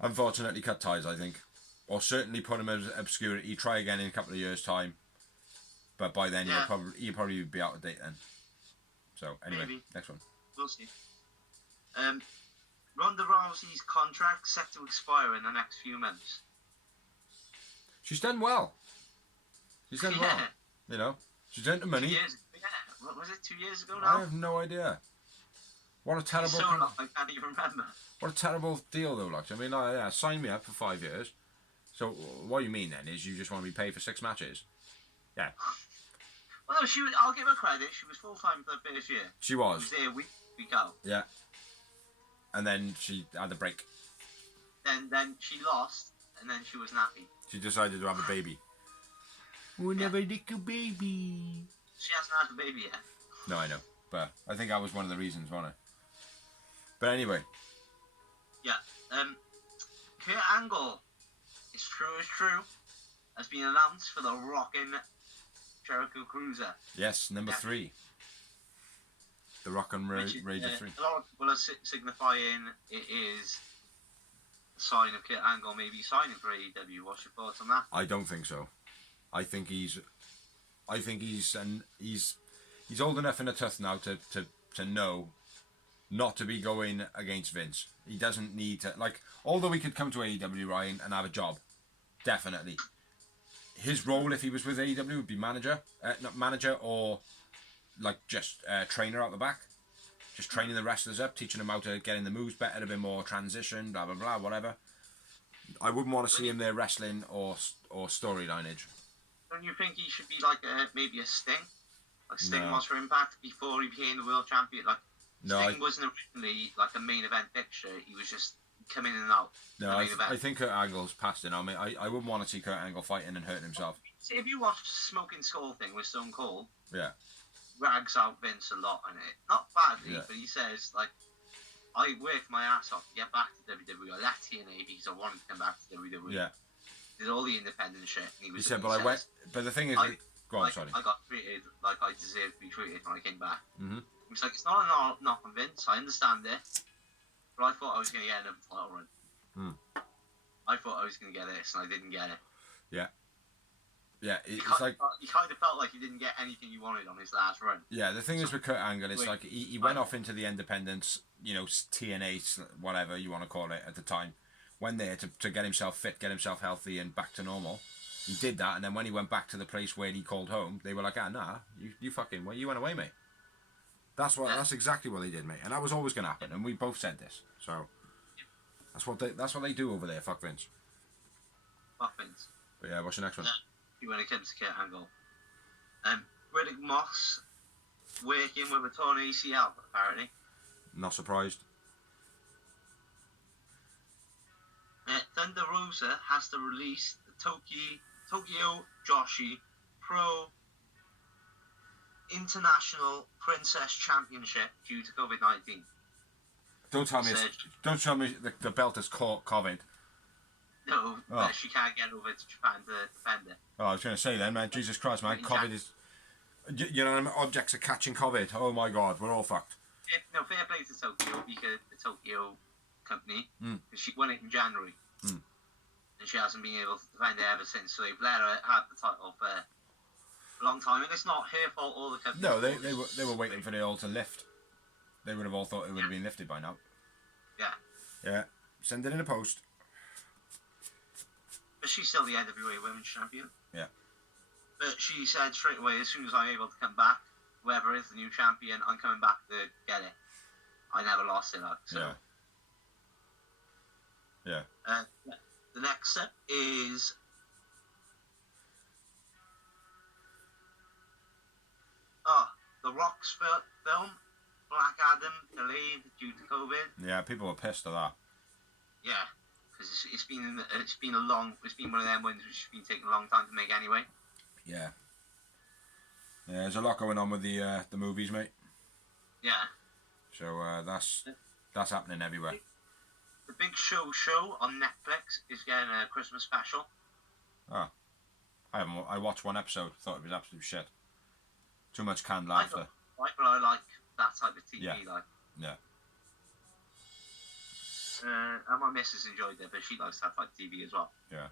unfortunately cut ties, I think. Or certainly put him in obscurity. Try again in a couple of years' time. But by then, he'll probably be out of date then. So, anyway, maybe. Next one. We'll see. Ronda Rousey's contract set to expire in the next few months. She's done well. She's done well. You know, she's earned the money. 2 years, what was it, 2 years ago now? I have no idea. What a terrible... So long, I can't even remember. What a terrible deal, though. Like, I mean, yeah, sign me up for 5 years. So what you mean then is you just want to be paid for 6 matches? Yeah. Well, no, I'll give her credit. She was full time for the first year. She was. She was there week out. Yeah. And then she had a break. Then she lost, and then she wasn't happy. She decided to have a baby. We'll never lick a baby. She hasn't had a baby yet. No, I know. But I think that was one of the reasons, wasn't it? But anyway. Yeah. Kurt Angle, it's true, has been announced for the Rockin' Jericho Cruiser. Yes, number 3. The Rockin' Rager 3. A lot of people are signifying it is a sign of Kurt Angle maybe signing for AEW. What's your thoughts on that? I don't think so. I think he's old enough in the tooth now to know not to be going against Vince. He doesn't need to, like, although he could come to AEW, Ryan, and have a job, definitely. His role, if he was with AEW, would be manager, not manager, or like just trainer out the back, just training the wrestlers up, teaching them how to get in the moves better, a bit more transition, blah blah blah, whatever. I wouldn't want to see him there wrestling or storylineage. Don't you think he should be like maybe a Sting? Like Sting No. was for Impact before he became the world champion. Like No, Sting wasn't originally like a main event fixture. He was just coming in and out. No, I think Kurt Angle's past it now. I wouldn't want to see Kurt Angle fighting and hurting himself. See, if you watch the Smoking Skull thing with Stone Cold, Yeah. rags out Vince a lot on it. Not badly, Yeah. but he says, like, I worked my ass off to get back to WWE. I left TNA because I wanted to come back to WWE. Yeah. Did all the independent shit. And He said, but I went. But the thing is, go on, sorry. I got treated like I deserved to be treated when I came back. Mm-hmm. He's like, it's not a knock on Vince. I understand it, but I thought I was going to get another title run. I thought I was going to get this, and I didn't get it. Yeah. Yeah, it's like... He kind of felt like he didn't get anything he wanted on his last run. Yeah, the thing is with Kurt Angle, it's like he went off into the independents, you know, TNA, whatever you want to call it at the time. Went there to get himself fit, get himself healthy and back to normal. He did that, and then when he went back to the place where he called home, they were like, nah, you fucking, well, you went away, mate. That's exactly what they did, mate. And that was always going to happen, and we both said this. So, that's what they do over there, fuck Vince. Fuck Vince. But yeah, what's the next one? when it comes to Kurt Angle. Riddick Moss working with a torn ACL, apparently. Not surprised. Thunder Rosa has to release the Tokyo Joshi Pro International Princess Championship due to COVID-19. Don't tell me the belt is caught COVID. No, but she can't get over to Japan to defend it. Oh, I was going to say then, man. Jesus Christ, man. COVID is... You know, objects are catching COVID. Oh my God, we're all fucked. No, fair play to Tokyo, because the Tokyo company, because she won it in January. And she hasn't been able to defend it ever since, so they've let her have the title for a long time, and it's not her fault or the company. No, they were waiting for it all to lift. They would have all thought it would have been lifted by now. Yeah. Yeah. Send it in a post. But she's still the NWA Women's Champion. Yeah. But she said straight away, as soon as I'm able to come back, whoever is the new champion, I'm coming back to get it. I never lost it, like, so. Yeah. The next step is The Rock's film, Black Adam, delayed due to COVID. Yeah, people were pissed at that. Yeah, because it's been one of them ones which has been taking a long time to make anyway. Yeah. Yeah, there's a lot going on with the movies, mate. Yeah. So that's happening everywhere. The Big Show on Netflix is getting a Christmas special. Oh. I watched one episode, thought it was absolute shit. Too much canned laughter. But I like that type of TV. Yeah. Like. Yeah. And my missus enjoyed it, but she likes that type of TV as well. Yeah.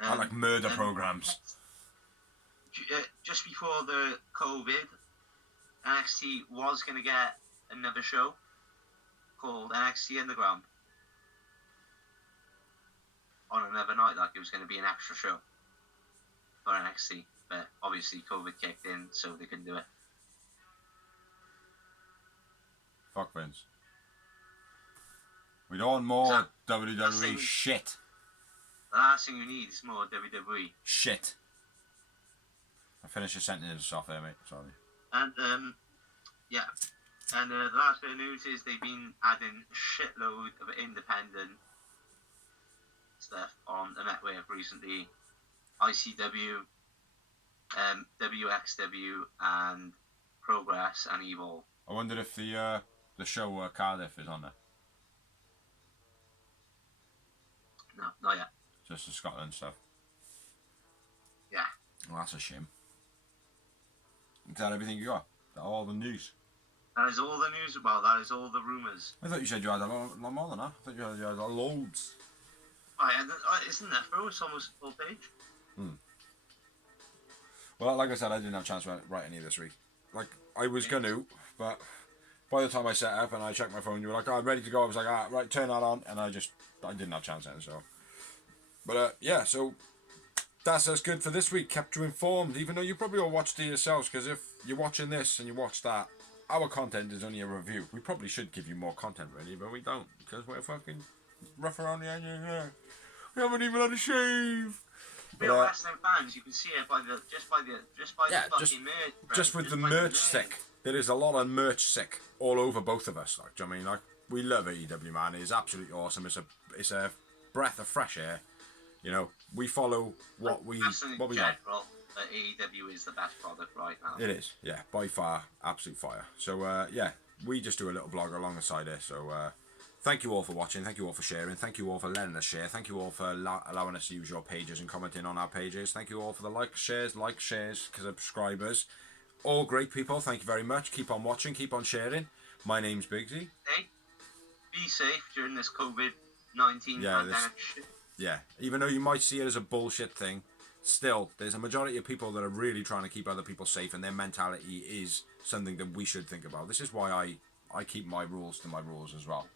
I like murder programs. Just before the COVID, NXT was going to get another show called NXT Underground on another night, like it was going to be an extra show for NXT, but obviously COVID kicked in, so they couldn't do it. Fuck Vince. We don't want more WWE shit. The last thing you need is more WWE shit. I finished your sentence off there, mate. Sorry. And yeah. And the last bit of news is they've been adding a shitload of independent stuff on the network recently. ICW, WXW, and Progress and Evolve. I wonder if the show Cardiff is on there. No, not yet. Just the Scotland stuff. Yeah. Well, that's a shame. Is that everything you got? Is that all the news? That is all the news about. That is all the rumours. I thought you said you had a lot more than that. I thought you had loads. Isn't that bro? It's almost a full page. Well, like I said, I didn't have a chance to write any this week. Like, I was going to, but by the time I set up and I checked my phone, you were like, oh, I'm ready to go. I was like, right, turn that on. And I didn't have a chance then, so. But, yeah, so that's us good for this week. Kept you informed, even though you probably all watched it yourselves, because if you're watching this and you watch that, our content is only a review. We probably should give you more content, really, but we don't, because we're fucking rough around the edges. We haven't even had a shave. Real wrestling fans, you can see it by the fucking merch. Just with the merch sick. There is a lot of merch sick all over both of us. Like, do you know what I mean? Like, we love AEW, man. It's absolutely awesome. It's a breath of fresh air. You know, we follow what we like. AEW is the best product right now. It is, yeah, by far, absolute fire. So yeah, we just do a little blog alongside it. So thank you all for watching. Thank you all for sharing. Thank you all for letting us share. Thank you all for allowing us to use your pages and commenting on our pages. Thank you all for the like shares, subscribers. All great people. Thank you very much. Keep on watching. Keep on sharing. My name's Biggsy. Hey, be safe during this COVID-19 pandemic shit. Yeah, even though you might see it as a bullshit thing, still, there's a majority of people that are really trying to keep other people safe, and their mentality is something that we should think about. This is why I keep my rules to my rules as well.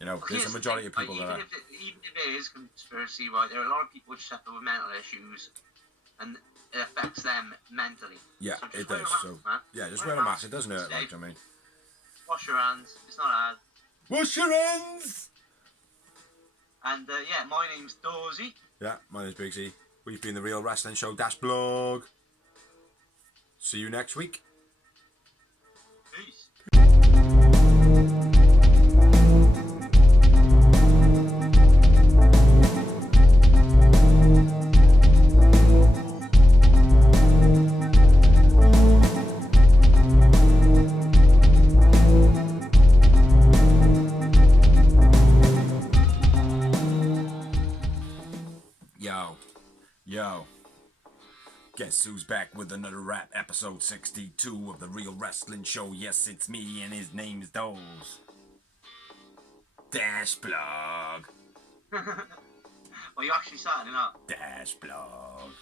You know, there's a majority of people that are... Even if it is conspiracy, right, there are a lot of people which suffer with mental issues, and it affects them mentally. Yeah, so it does. Just wear a mask. It doesn't hurt, like, I mean... Wash your hands. It's not hard. Wash your hands! And, yeah, my name's Dorsey. Yeah, my name's Biggsy. We've been the Real Wrestling Show -blog. See you next week. Peace. Yo. Guess who's back with another rap, episode 62 of the Real Wrestling Show. Yes, it's me, and his name is Doles. -blog. Well, you actually starting it up. -blog.